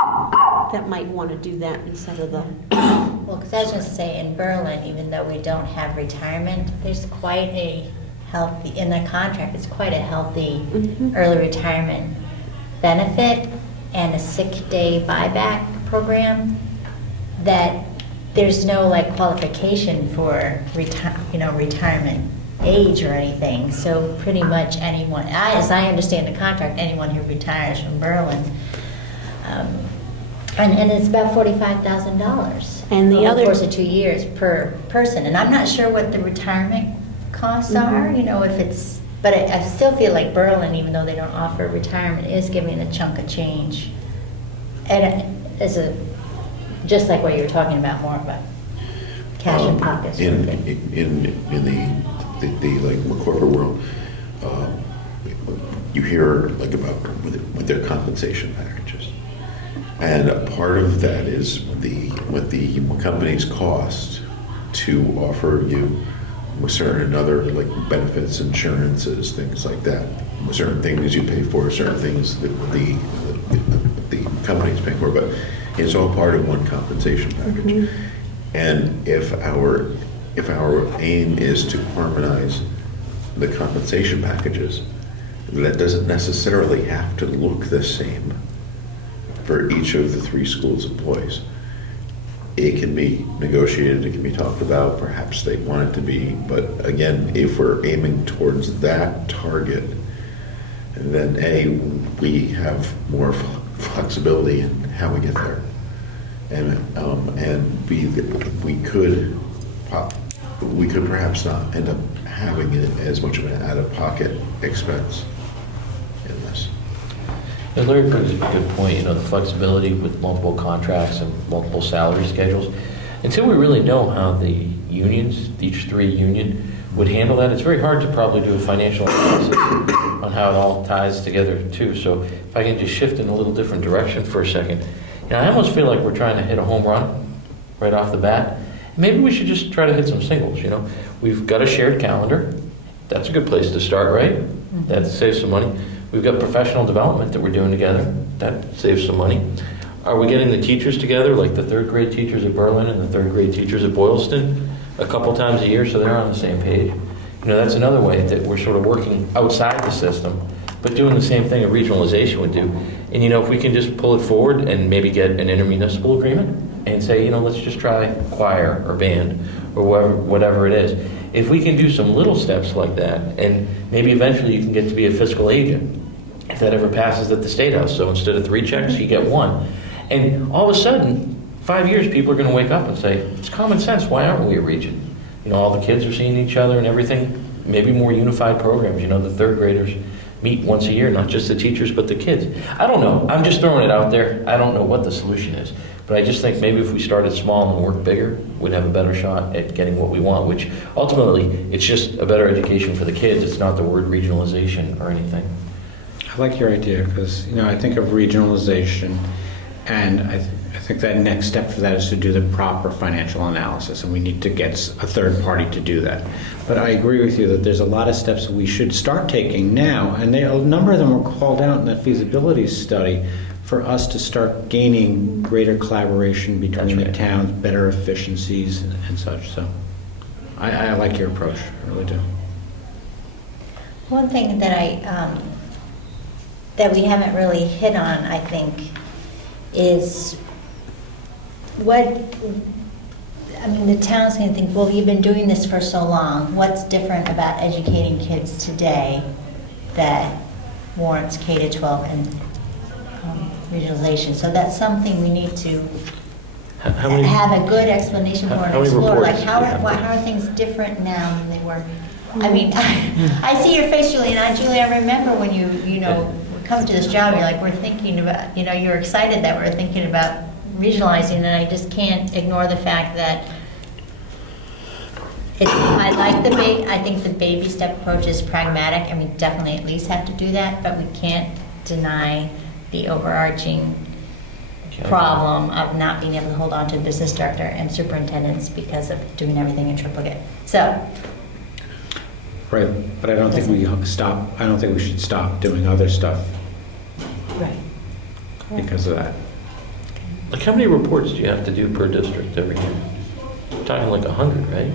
that might want to do that instead of the, Well, because I was just say in Berlin, even though we don't have retirement, there's quite a healthy, in the contract, it's quite a healthy Mhm. early retirement benefit and a sick day buyback program that there's no like qualification for retirement age or anything. So pretty much anyone, as I understand the contract, anyone who retires from Berlin, and it's about $45,000. And the over other- the course of 2 years per person. And I'm not sure what the retirement costs are, if it's, but I still feel like Berlin, even though they don't offer retirement, is giving a chunk of change. And just like what you were talking about, more about cash in pockets. sort of In thing. the like corporate world, you hear like about with their compensation packages, and a part of that is what the companies cost to offer you with certain other like benefits, insurances, things like that. Certain things you pay for, certain things that the companies pay for, but it's all part of one compensation package. And if our aim is to harmonize the compensation packages, that doesn't necessarily have to look the same for each of the 3 schools' employees. It can be negotiated, it can be talked about, perhaps they want it to be, but again, if we're aiming towards that target, then we have more flexibility in how we get there. And B, we could perhaps not end up having it as much of an out-of-pocket expense in this. And Larry brings up a good point, the flexibility with multiple contracts and multiple salary schedules. Until we really know how the unions, each 3 union, would handle that, it's very hard to probably do a financial analysis on how it all ties together too. So if I can just shift in a little different direction for a second. I almost feel like we're trying to hit a home run right off the bat. Maybe we should just try to hit some singles, We've got a shared calendar. That's a good place to start, right? That saves some money. We've got professional development that we're doing together. That saves some money. Are we getting the teachers together, like the 3rd grade teachers at Berlin and the 3rd grade teachers at Boylston, a couple times a year so they're on the same page? That's another way that we're sort of working outside the system, but doing the same thing a regionalization would do. And if we can just pull it forward and maybe get an intermunicipal agreement and say, let's just try choir or band or whatever it is. If we can do some little steps like that, and maybe eventually you can get to be a fiscal agent, if that ever passes at the State House. So instead of 3 checks, you get 1. And all of a sudden, 5 years, people are going to wake up and say, it's common sense, why aren't we a region? All the kids are seeing each other and everything, maybe more unified programs. The 3rd graders meet once a year, not just the teachers, but the kids. I don't know. I'm just throwing it out there. I don't know what the solution is. But I just think maybe if we started small and worked bigger, we'd have a better shot at getting what we want, which ultimately, it's just a better education for the kids. It's not the word regionalization or anything. I like your idea because, I think of regionalization, and I think that next step for that is to do the proper financial analysis, and we need to get a third party to do that. But I agree with you that there's a lot of steps we should start taking now, and a number of them were called out in that feasibility study for us to start gaining greater collaboration between the towns, better efficiencies and such. So I like your approach, I really do. One thing that that we haven't really hit on, I think, is the town's going to think, well, you've been doing this for so long. What's different about educating kids today that warrants K-12 and regionalization? So that's something we need to How many? have a good explanation for How and many explore, reports like do how you have are, to- how are things different now than they were? I mean, I see your face, Julie, and Julie, I remember when you know, come to this job, you're like, we're thinking about, you know, you're excited that we're thinking about regionalizing, and I just can't ignore the fact that I like I think the baby step approach is pragmatic, and we definitely at least have to do that, but we can't deny the overarching problem of not being able to hold on to the business director and superintendents because of doing everything in triplicate. So, Right, but I don't think we should stop doing other stuff Right. because of that. Like, how many reports do you have to do per district every year? We're talking like 100, right?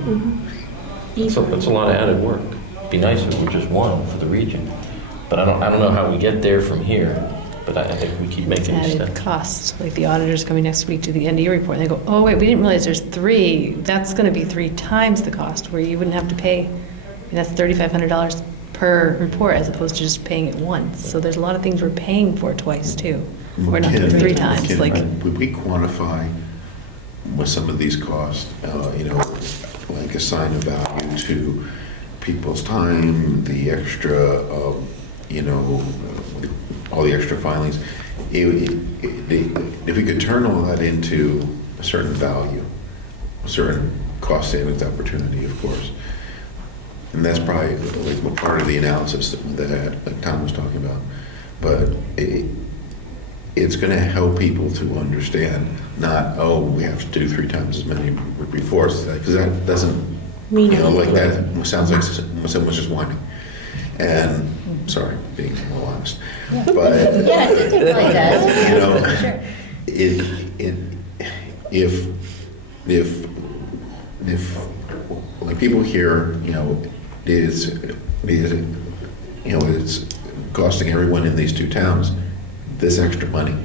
That's a lot of added work. It'd be nice if it were just one for the region. But I don't know how we get there from here, but I think we keep making Added steps. costs, like the auditor's coming next week to the end of year report, and they go, oh, wait, we didn't realize there's 3. That's going to be 3 times the cost, where you wouldn't have to pay, and that's $3,500 per report as opposed to just paying it once. So there's a lot of things we're paying for twice, too. Or not Can- 3 times, can- like, Would we quantify what some of these costs, you know, like assign a value to people's time, the extra, you know, all the extra filings? If we could turn all that into a certain value, a certain cost savings opportunity, of course. And that's probably like part of the analysis that Tom was talking about. But it's going to help people to understand, not, oh, we have to do 3 times as many reports, because that doesn't, you know, like that sounds like someone's just whining. And, sorry, being real honest. But, yeah, it definitely does. you know, Sure. if like people here, you know, it's costing everyone in these 2 towns this extra money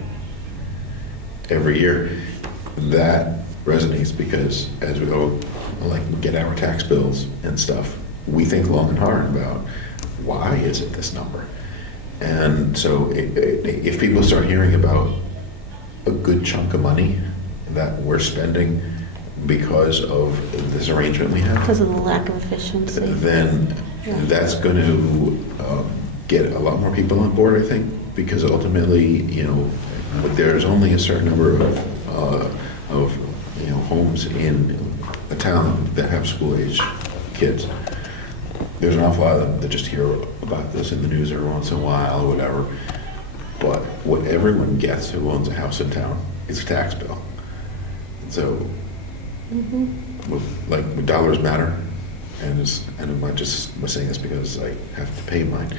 every year, that resonates, because as we go, like, get our tax bills and stuff, we think long and hard about, why is it this number? And so if people start hearing about a good chunk of money that we're spending because of this arrangement we have, Because of the lack of efficiency. then that's going to get a lot more people on board, I think, because ultimately, you know, there's only a certain number of you know, homes in a town that have school-age kids. There's an awful lot of them that just hear about this in the news every once in a while or whatever. But what everyone gets who owns a house in town is a tax bill. So, like, dollars matter. And I'm not just saying this because I have to pay mine.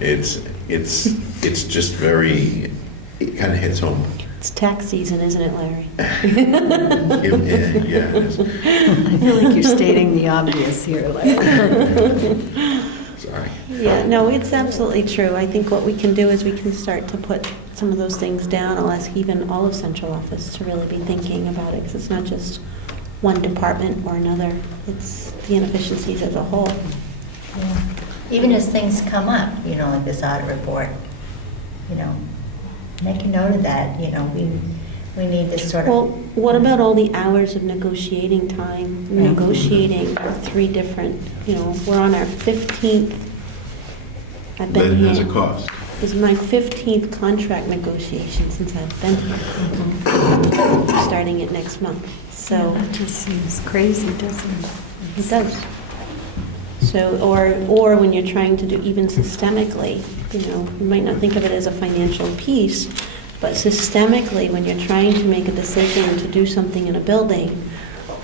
It's just very, it kind of hits home. It's tax season, isn't it, Larry? Yeah, it is. I feel like you're stating the obvious here, Larry. Sorry. Yeah, no, it's absolutely true. I think what we can do is we can start to put some of those things down. I'll ask even all of central office to really be thinking about it, because it's not just one department or another. It's the inefficiencies as a whole. Yeah. Even as things come up, you know, like this audit report, you know, make a note of that, you know, we need this sort Well, of. what about all the hours of negotiating time, negotiating 3 different, you know, we're on our 15th. I've been Then here. there's a cost. This is my 15th contract negotiation since I've been here, starting it next month. So It just seems crazy, doesn't it? it does. So, or when you're trying to do even systemically, you know, you might not think of it as a financial piece, but systemically, when you're trying to make a decision to do something in a building,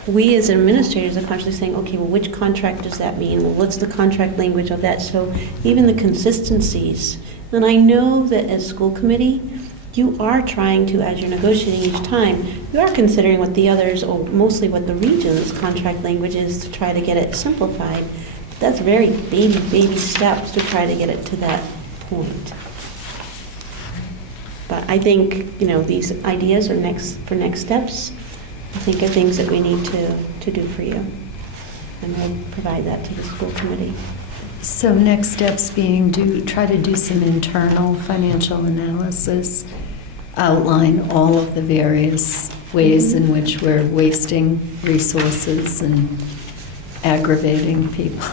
we as administrators are constantly saying, okay, well, which contract does that mean? Well, what's the contract language of that? So even the consistencies. And I know that as school committee, you are trying to, as you're negotiating each time, you are considering what the others, or mostly what the region's contract language is, to try to get it simplified. That's very baby steps to try to get it to that point. But I think, you know, these ideas are for next steps, I think are things that we need to do for you. And we'll provide that to the school committee. So next steps being try to do some internal financial analysis, outline all of the various ways in which we're wasting resources and aggravating people.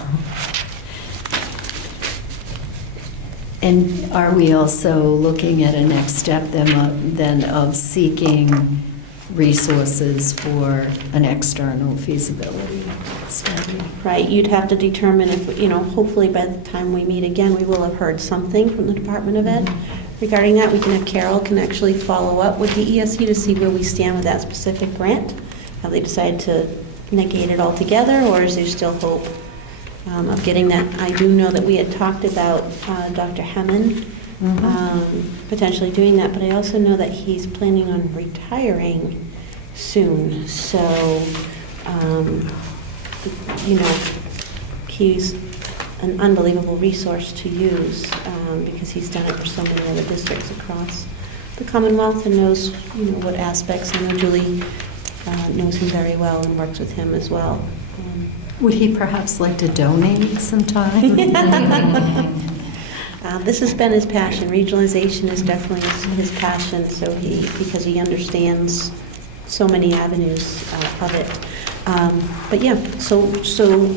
And are we also looking at a next step then of seeking resources for an external feasibility study? Right, you'd have to determine if, hopefully by the time we meet again, we will have heard something from the Department of Ed regarding that. We can have Carol can actually follow up with the ESC to see where we stand with that specific grant. Have they decided to negate it altogether, or is there still hope of getting that? I do know that we had talked about Dr. Hemmen potentially doing that, but I also know that he's planning on retiring soon. So, he's an unbelievable resource to use because he's done it for so many other districts across the Commonwealth and knows, what aspects. I know Julie knows him very well and works with him as well. Would he perhaps like to donate some time? This has been his passion. Regionalization is definitely his passion. So because he understands so many avenues of it. But yeah, so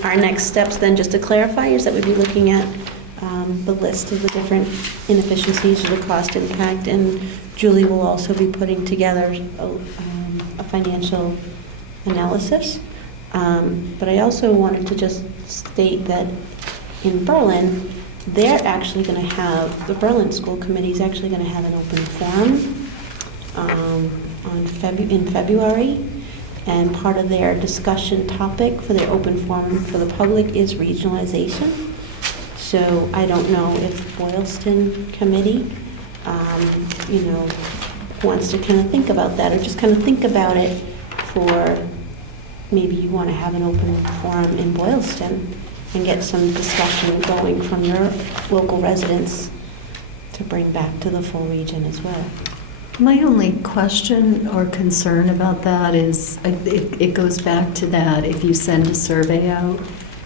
our next steps then, just to clarify, is that we'd be looking at the list of the different inefficiencies, the cost impact, and Julie will also be putting together a financial analysis. But I also wanted to just state that in Berlin, they're actually going to have, the Berlin School Committee is actually going to have an open forum in February, and part of their discussion topic for their open forum for the public is regionalization. So I don't know if Boylston Committee, wants to kind of think about that, or just kind of think about it for, maybe you want to have an open forum in Boylston and get some discussion going from your local residents to bring back to the full region as well. My only question or concern about that is, it goes back to that, if you send a survey out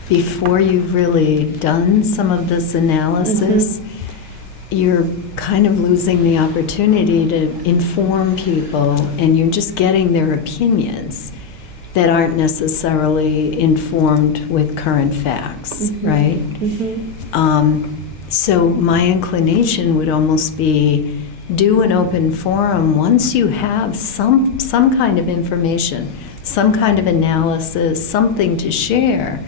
before you've really done some of this analysis, you're kind of losing the opportunity to inform people, and you're just getting their opinions that aren't necessarily informed with current facts, right? So my inclination would almost be, do an open forum once you have some kind of information, some kind of analysis, something to share.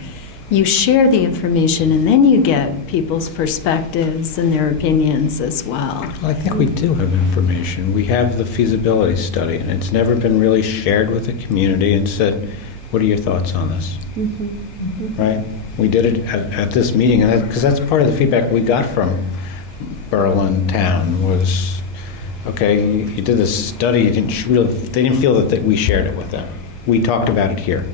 You share the information, and then you get people's perspectives and their opinions as well. Well, I think we do have information. We have the feasibility study, and it's never been really shared with the community and said, what are your thoughts on this? Right? We did it at this meeting, and because that's part of the feedback we got from Berlin town was, okay, you did this study, they didn't feel that we shared it with them. We talked about it here.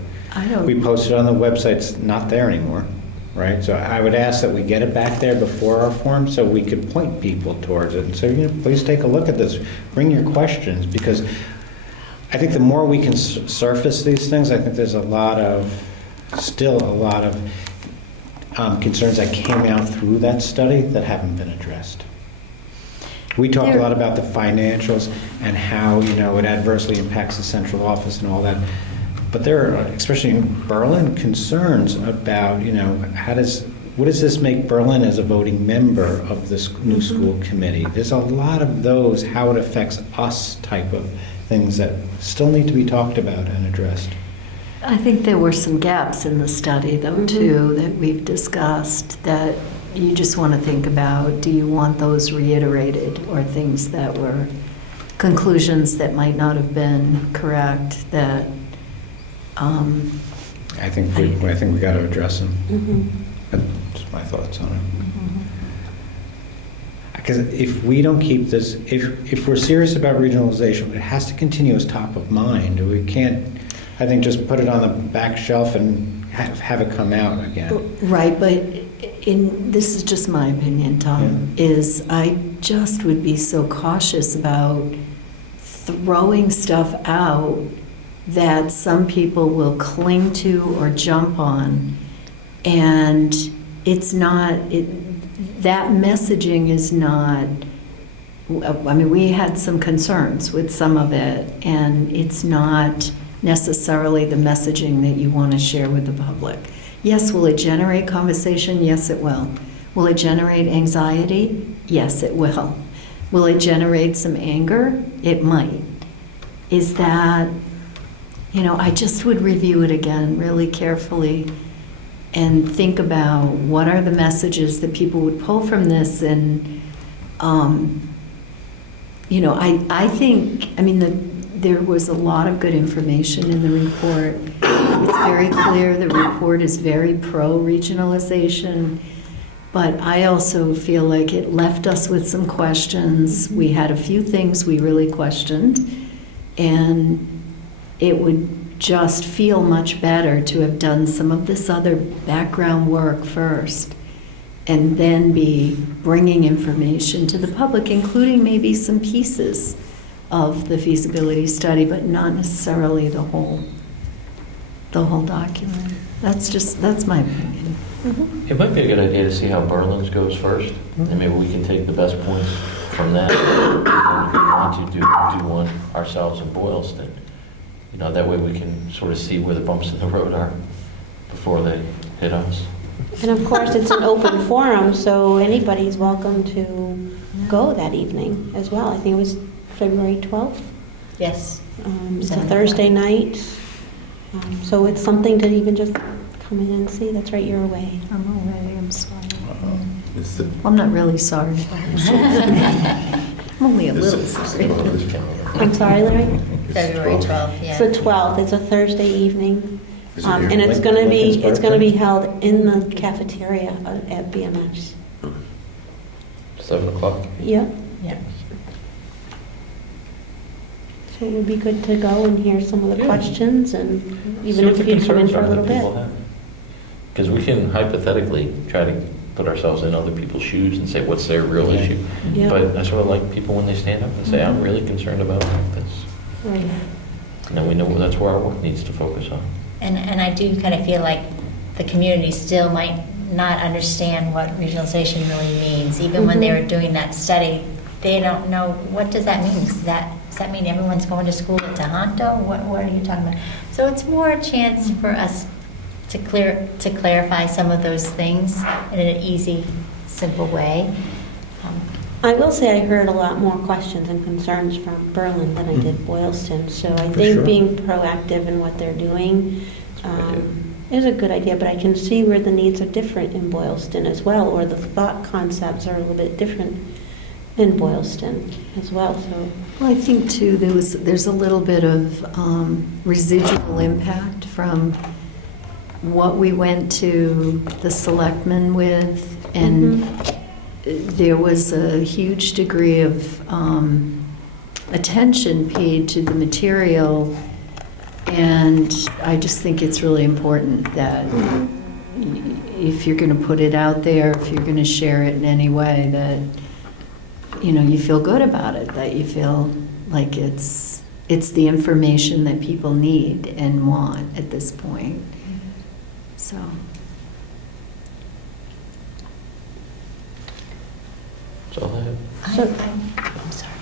We posted it on the website. It's not there anymore, right? So I would ask that we get it back there before our forum so we could point people towards it and say, please take a look at this. Bring your questions, because I think the more we can surface these things, I think there's still a lot of concerns that came out through that study that haven't been addressed. We talked a lot about the financials and how, it adversely impacts the central office and all that. But there are, especially in Berlin, concerns about, what does this make Berlin as a voting member of this new school committee? There's a lot of those, how it affects us type of things that still need to be talked about and addressed. I think there were some gaps in the study, though, too, that we've discussed that you just want to think about. Do you want those reiterated, or things that were conclusions that might not have been correct, that I think we got to address them. That's my thoughts on it. Because if we don't keep this, if we're serious about regionalization, it has to continue as top of mind. We can't, I think, just put it on the back shelf and have it come out again. Right, but this is just my opinion, Tom, is I just would be so cautious about throwing stuff out that some people will cling to or jump on, and it's not, that messaging is not I mean, we had some concerns with some of it, and it's not necessarily the messaging that you want to share with the public. Yes, will it generate conversation? Yes, it will. Will it generate anxiety? Yes, it will. Will it generate some anger? It might. Is that, I just would review it again really carefully and think about what are the messages that people would pull from this. And, I think, there was a lot of good information in the report. It's very clear the report is very pro-regionalization, but I also feel like it left us with some questions. We had a few things we really questioned, and it would just feel much better to have done some of this other background work first, and then be bringing information to the public, including maybe some pieces of the feasibility study, but not necessarily the whole document. That's my opinion. It might be a good idea to see how Berlin's goes first, and maybe we can take the best points from that. And if we want to do one ourselves in Boylston, that way we can sort of see where the bumps in the road are before they hit us. And of course, it's an open forum, so anybody's welcome to go that evening as well. I think it was February 12th. Yes. It's a 7 Thursday o'clock. night. So it's something to even just come in and see. That's right, you're away. I'm away, I'm sorry. It's the- I'm not really sorry. I'm only a this little is- sorry. I'm sorry, Larry? February 12th, It's yeah. the 12th. It's a Thursday evening. Is it here? And it's going to Lincoln's be birthday? held in the cafeteria at BMS. 7 o'clock? Yep. Yeah. So it would be good to go and hear some of the Yeah. questions, and See even what if the you come in concerns for a are little that bit. people have. Because we can hypothetically try to put ourselves in other people's shoes and say, what's their real Yeah. issue? Yeah. But I sort of like people when they stand up and say, I'm really concerned about this. Right. And then we know that's where our work needs to focus on. And I do kind of feel like the community still might not understand what regionalization really means. Even when they were doing that study, they don't know, what does that mean? Does that mean everyone's going to school at Tohoto? What are you talking about? So it's more a chance for us to clarify some of those things in an easy, simple way. I will say I heard a lot more questions and concerns from Berlin than I did Boylston. So I For think sure. being proactive in what they're doing idea. is a good idea, but I can see where the needs are different in Boylston as well, or the thought concepts are a little bit different in Boylston as well. So Well, I think too, there's a little bit of residual impact from what we went to the selectmen with, and there was a huge degree of attention paid to the material, and I just think it's really important that if you're going to put it out there, if you're going to share it in any way, that you feel good about it, that you feel like it's the information that people need and want at this point. So. That's all I have. I'm sorry.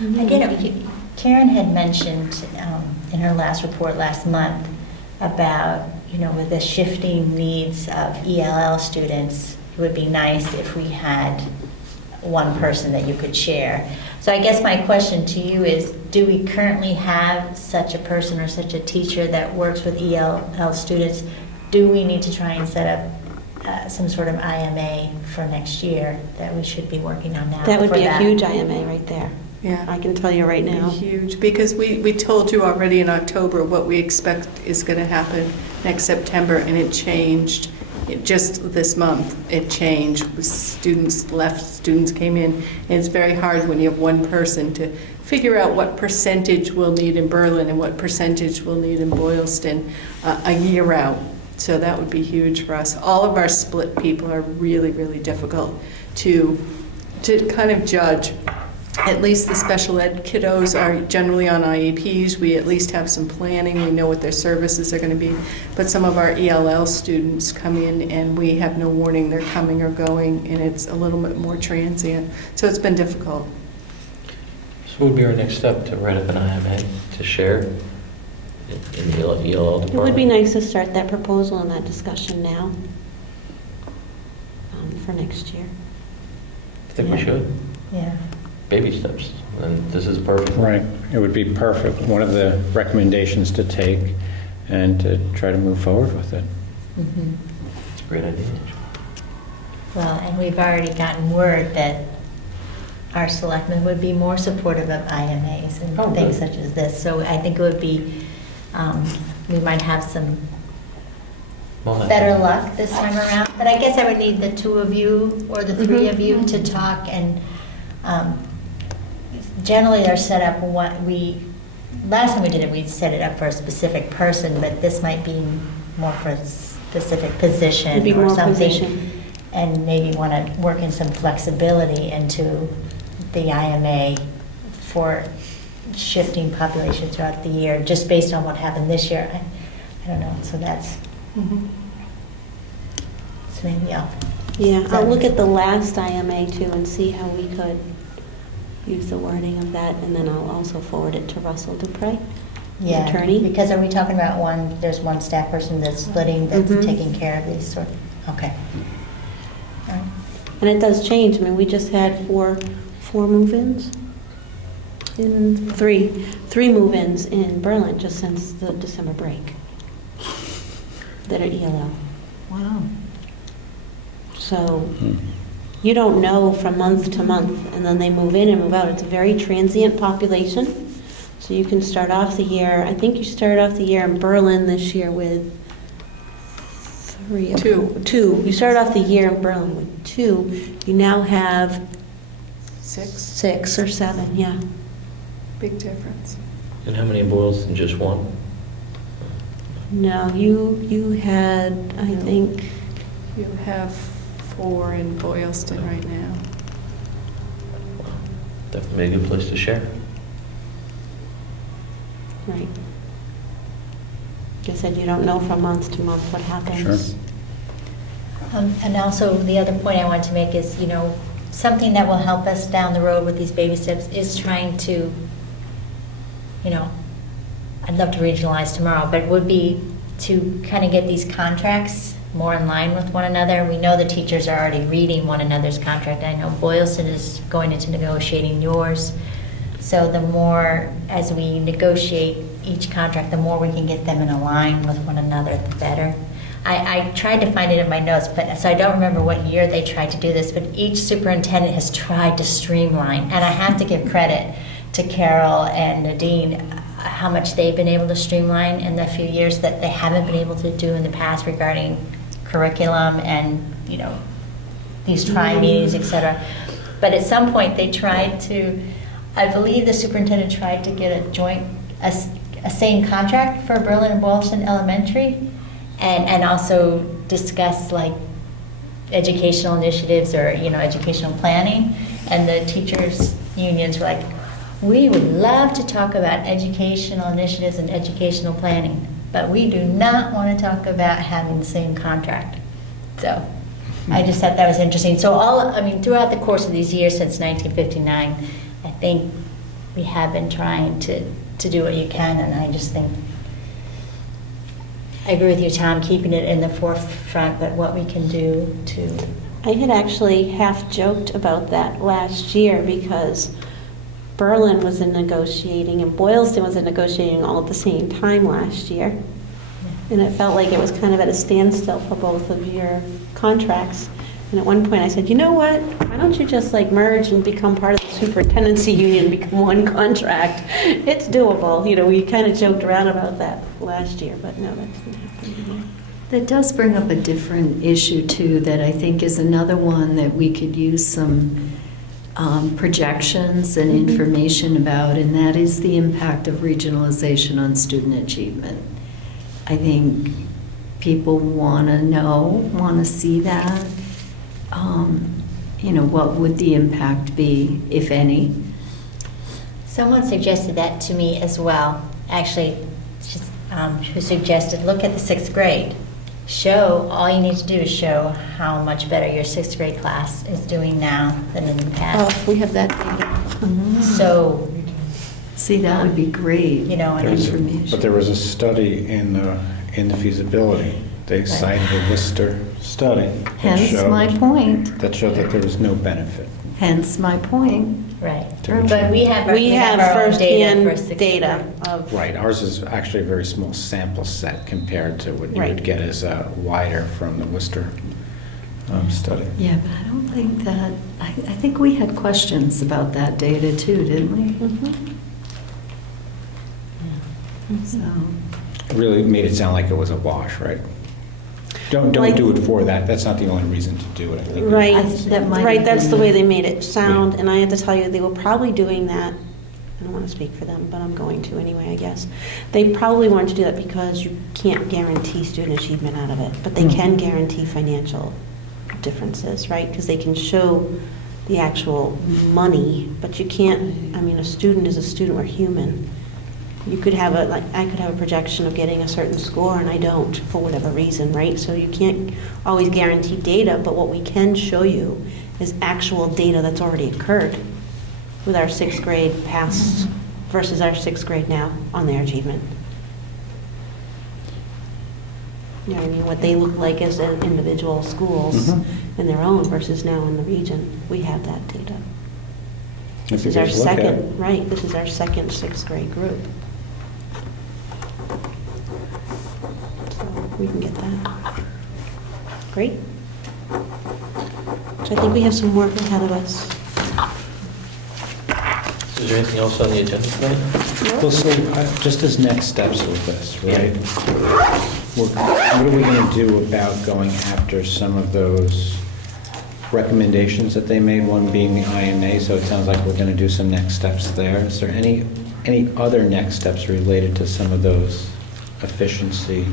I did, Karen had mentioned in her last report last month about, with the shifting needs of ELL students, it would be nice if we had one person that you could share. So I guess my question to you is, do we currently have such a person or such a teacher that works with ELL students? Do we need to try and set up some sort of IMA for next year that we should be working on now? that would for be a huge IMA right there. Yeah. I can tell you right now. Huge, because we told you already in October what we expect is going to happen next September, and it changed. Just this month, it changed. Students left, students came in, and it's very hard when you have one person to figure out what percentage we'll need in Berlin and what percentage we'll need in Boylston a year out. So that would be huge for us. All of our split people are really, really difficult to kind of judge. At least the special ed kiddos are generally on IEPs. We at least have some planning. We know what their services are going to be. But some of our ELL students come in and we have no warning they're coming or going, and it's a little bit more transient. So it's been difficult. So what would be our next step, to write up an IMA to share in the ELL department? It would be nice to start that proposal and that discussion now for next year. I think we should. Yeah. Baby steps. And this is perfect. Right, it would be perfect, one of the recommendations to take and to try to move forward with it. Mhm. It's a great idea. Well, and we've already gotten word that our selectmen would be more supportive of IMAs and Oh, things good. such as this. So I think it would be, we might have some Well, better luck this time around. But I guess I would need the two of you or the three Mhm. of you to talk, and generally they're set up last time we did it, we set it up for a specific person, but this might be more for a specific position It'd be or more something. position. And maybe want to work in some flexibility into the IMA for shifting population throughout the year, just based on what happened this year. I don't know, so that's, so maybe I'll. Yeah, I'll look at the last IMA too and see how we could use the wording of that, and then I'll also forward it to Russell Dupre, the Yeah, attorney. because are we talking about there's one staff person that's splitting, that's Mhm. taking care of these sort, okay. All right. And it does change. I mean, we just had four move-ins three move-ins in Berlin just since the December break that are ELL. Wow. So you don't know from month to month, and then they move in and move out. It's a very transient population. So you can start off the year, I think you started off the year in Berlin this year with two. You started off the year in Berlin with 2. You now have 6 or 7, yeah. Big difference. And how many in Boylston? Just one? No, you had, I think, You have 4 in Boylston right now. Definitely a good place to share. right. Like I said, you don't know from month to month what happens. Sure. And also, the other point I want to make is, something that will help us down the road with these baby steps is trying to, I'd love to regionalize tomorrow, but it would be to kind of get these contracts more in line with one another. We know the teachers are already reading one another's contract. I know Boylston is going into negotiating yours. So the more, as we negotiate each contract, the more we can get them in a line with one another, the better. I tried to find it in my notes, but so I don't remember what year they tried to do this, but each superintendent has tried to streamline, and I have to give credit to Carol and Nadine, how much they've been able to streamline in the few years that they haven't been able to do in the past regarding curriculum and, these tri-meetings, et cetera. But at some point, they tried to, I believe the superintendent tried to get a same contract for Berlin and Boylston Elementary, and also discuss like educational initiatives or, educational planning. And the teachers' unions were like, we would love to talk about educational initiatives and educational planning, but we do not want to talk about having the same contract. So I just thought that was interesting. So throughout the course of these years since 1959, I think we have been trying to do what you can, and I just think, I agree with you, Tom, keeping it in the forefront, but what we can do to... I had actually half joked about that last year because Berlin was in negotiating and Boylston was in negotiating all at the same time last year. And it felt like it was kind of at a standstill for both of your contracts. And at one point I said, you know what, why don't you just merge and become part of the superintendency union and become one contract? It's doable. We kind of joked around about that last year, but no, that's not happening here. That does bring up a different issue, too, that I think is another one that we could use some projections and information about, and that is the impact of regionalization on student achievement. I think people want to see that. What would the impact be, if any? Someone suggested that to me as well, actually, who suggested, look at the 6th grade. All you need to do is show how much better your 6th grade class is doing now than in the past. Oh, we have that data. So See, that would be great. You know, and Information. But there was a study in the feasibility. They cited a Worcester study that Hence my showed, point. that showed that there was no benefit. Hence my point. right. To But we have We have our own data for firsthand sixth data grade. of. Right, ours is actually a very small sample set compared to what you Right. would get as a wider from the Worcester study. Yeah, but I don't think that, I think we had questions about that data too, didn't we? Mhm. So, It really made it sound like it was a wash, right? Don't Like- do it for that, that's not the only reason to do it, I think. Right, that might right, have that's been- the way they made it sound, and I have to tell you, they were probably doing that, I don't want to speak for them, but I'm going to anyway, I guess. They probably wanted to do that because you can't guarantee student achievement out of it, but they can guarantee financial differences, right? Because they can show the actual money, but you can't, I mean, a student is a student, we're human. You could have I could have a projection of getting a certain score, and I don't, for whatever reason, right? So you can't always guarantee data, but what we can show you is actual data that's already occurred with our sixth grade past versus our sixth grade now on their achievement. You know what I mean? What they look like as individual schools Mhm. in their own versus now in the region. We have that data. If This you is our guys look at it. second, right, this is our second sixth grade group. So we can get that. Great. So I think we have some work ahead of us. Is there anything else on the agenda tonight? Well, so, just as next steps with this, right? What are we going to do about going after some of those recommendations that they made, one being the INA, so it sounds like we're going to do some next steps there. Is there any other next steps related to some of those efficiency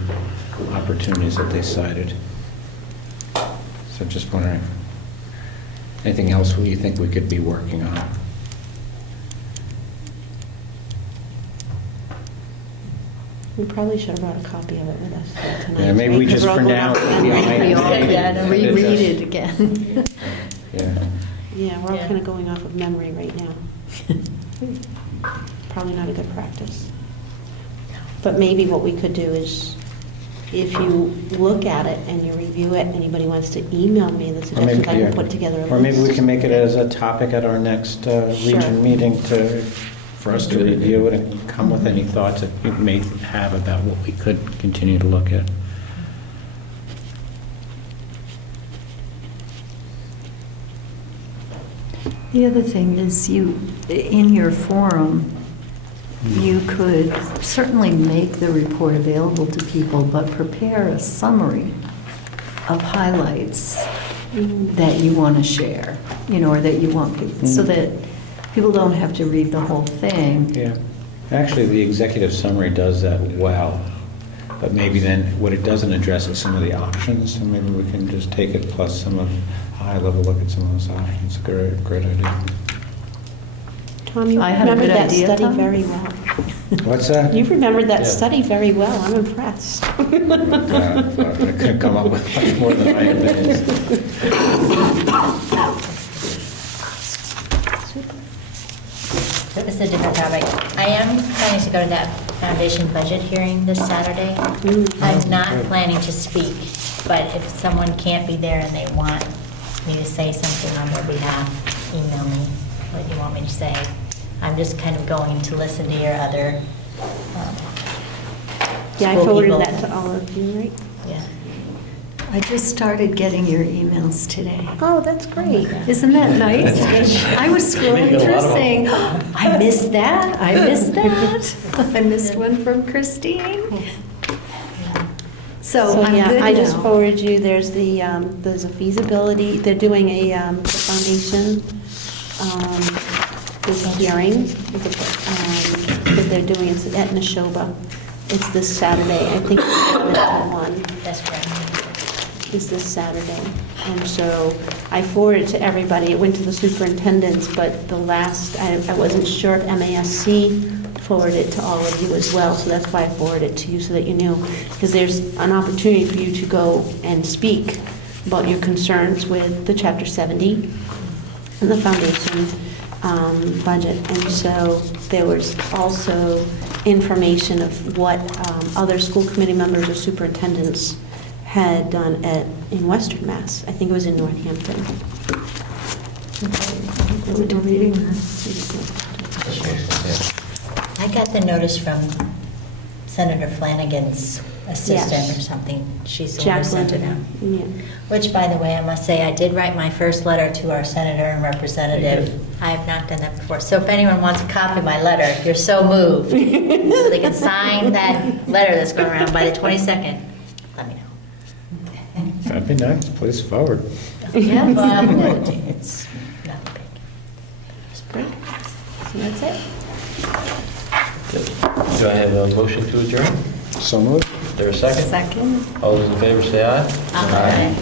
opportunities that they cited? So just wondering, anything else you think we could be working on? We probably should have brought a copy of it with us tonight. Yeah, maybe we right? 'Cause just we're all for going now, off the memory. INA. we all Yeah, could no, reread it again. Yeah. Yeah, we're all Yeah. kind of going off of memory right now. Probably not a good practice. But maybe what we could do is, if you look at it and you review it, anybody wants to email me the Or suggestions, I yeah. can put together a list. Or maybe we can make it as a topic at our next Sure. region meeting for us to review it and come with any thoughts that you may have about what we could continue to look at. The other thing is in your forum, you could certainly make the report available to people, but prepare a summary of highlights that you want to share, or that you want people, so that people don't have to read the whole thing. Yeah. Actually, the executive summary does that well, but maybe then what it doesn't address is some of the options, and maybe we can just take it plus some of high-level look at some of those options. Great idea. Tom, you I have a remembered good that idea, study Tom. very well. What's that? You've remembered that Yeah. study very well. I'm impressed. I couldn't come up with much more than I advanced. This is a different topic. I am planning to go to that foundation budget hearing this Saturday. I'm not planning to speak, but if someone can't be there and they want me to say something on their behalf, email me what you want me to say. I'm just kind of going to listen to your other Yeah, I school forwarded people. that to all of you, right? Yeah. I just started getting your emails today. Oh, that's great. Isn't that nice? I was scrolling Making a through lot of them. saying, I missed that, I missed that. I missed one from Christine. So I'm yeah, good I just now. forwarded you, there's a feasibility, they're doing the foundation, this hearing, that they're doing, it's at Neshoba. It's this Saturday, I think it's 11 to 1. That's correct. Is this Saturday. And so I forwarded it to everybody. It went to the superintendents, but I wasn't sure if MASC forwarded it to all of you as well, so that's why I forwarded it to you, so that you knew. Because there's an opportunity for you to go and speak about your concerns with the Chapter 70 and the foundation budget. And so there was also information of what other school committee members or superintendents had done in Western Mass. I think it was in Northampton. I got the notice from Senator Flanagan's assistant Yes. or something. She's the one who sent it out. Yeah. Which, by the way, I must say, I did write my first letter to our senator and representative. I have not done that before. So if anyone wants a copy of my letter, if you're so moved, so they can sign that letter that's going around by the 22nd, let me know. That'd be nice, please forward. Yeah, well, I'll forward it to you. It's not big. So that's it. Do I have a motion to adjourn? So moved. Is there a second? Second. All those in favor say aye. Aye.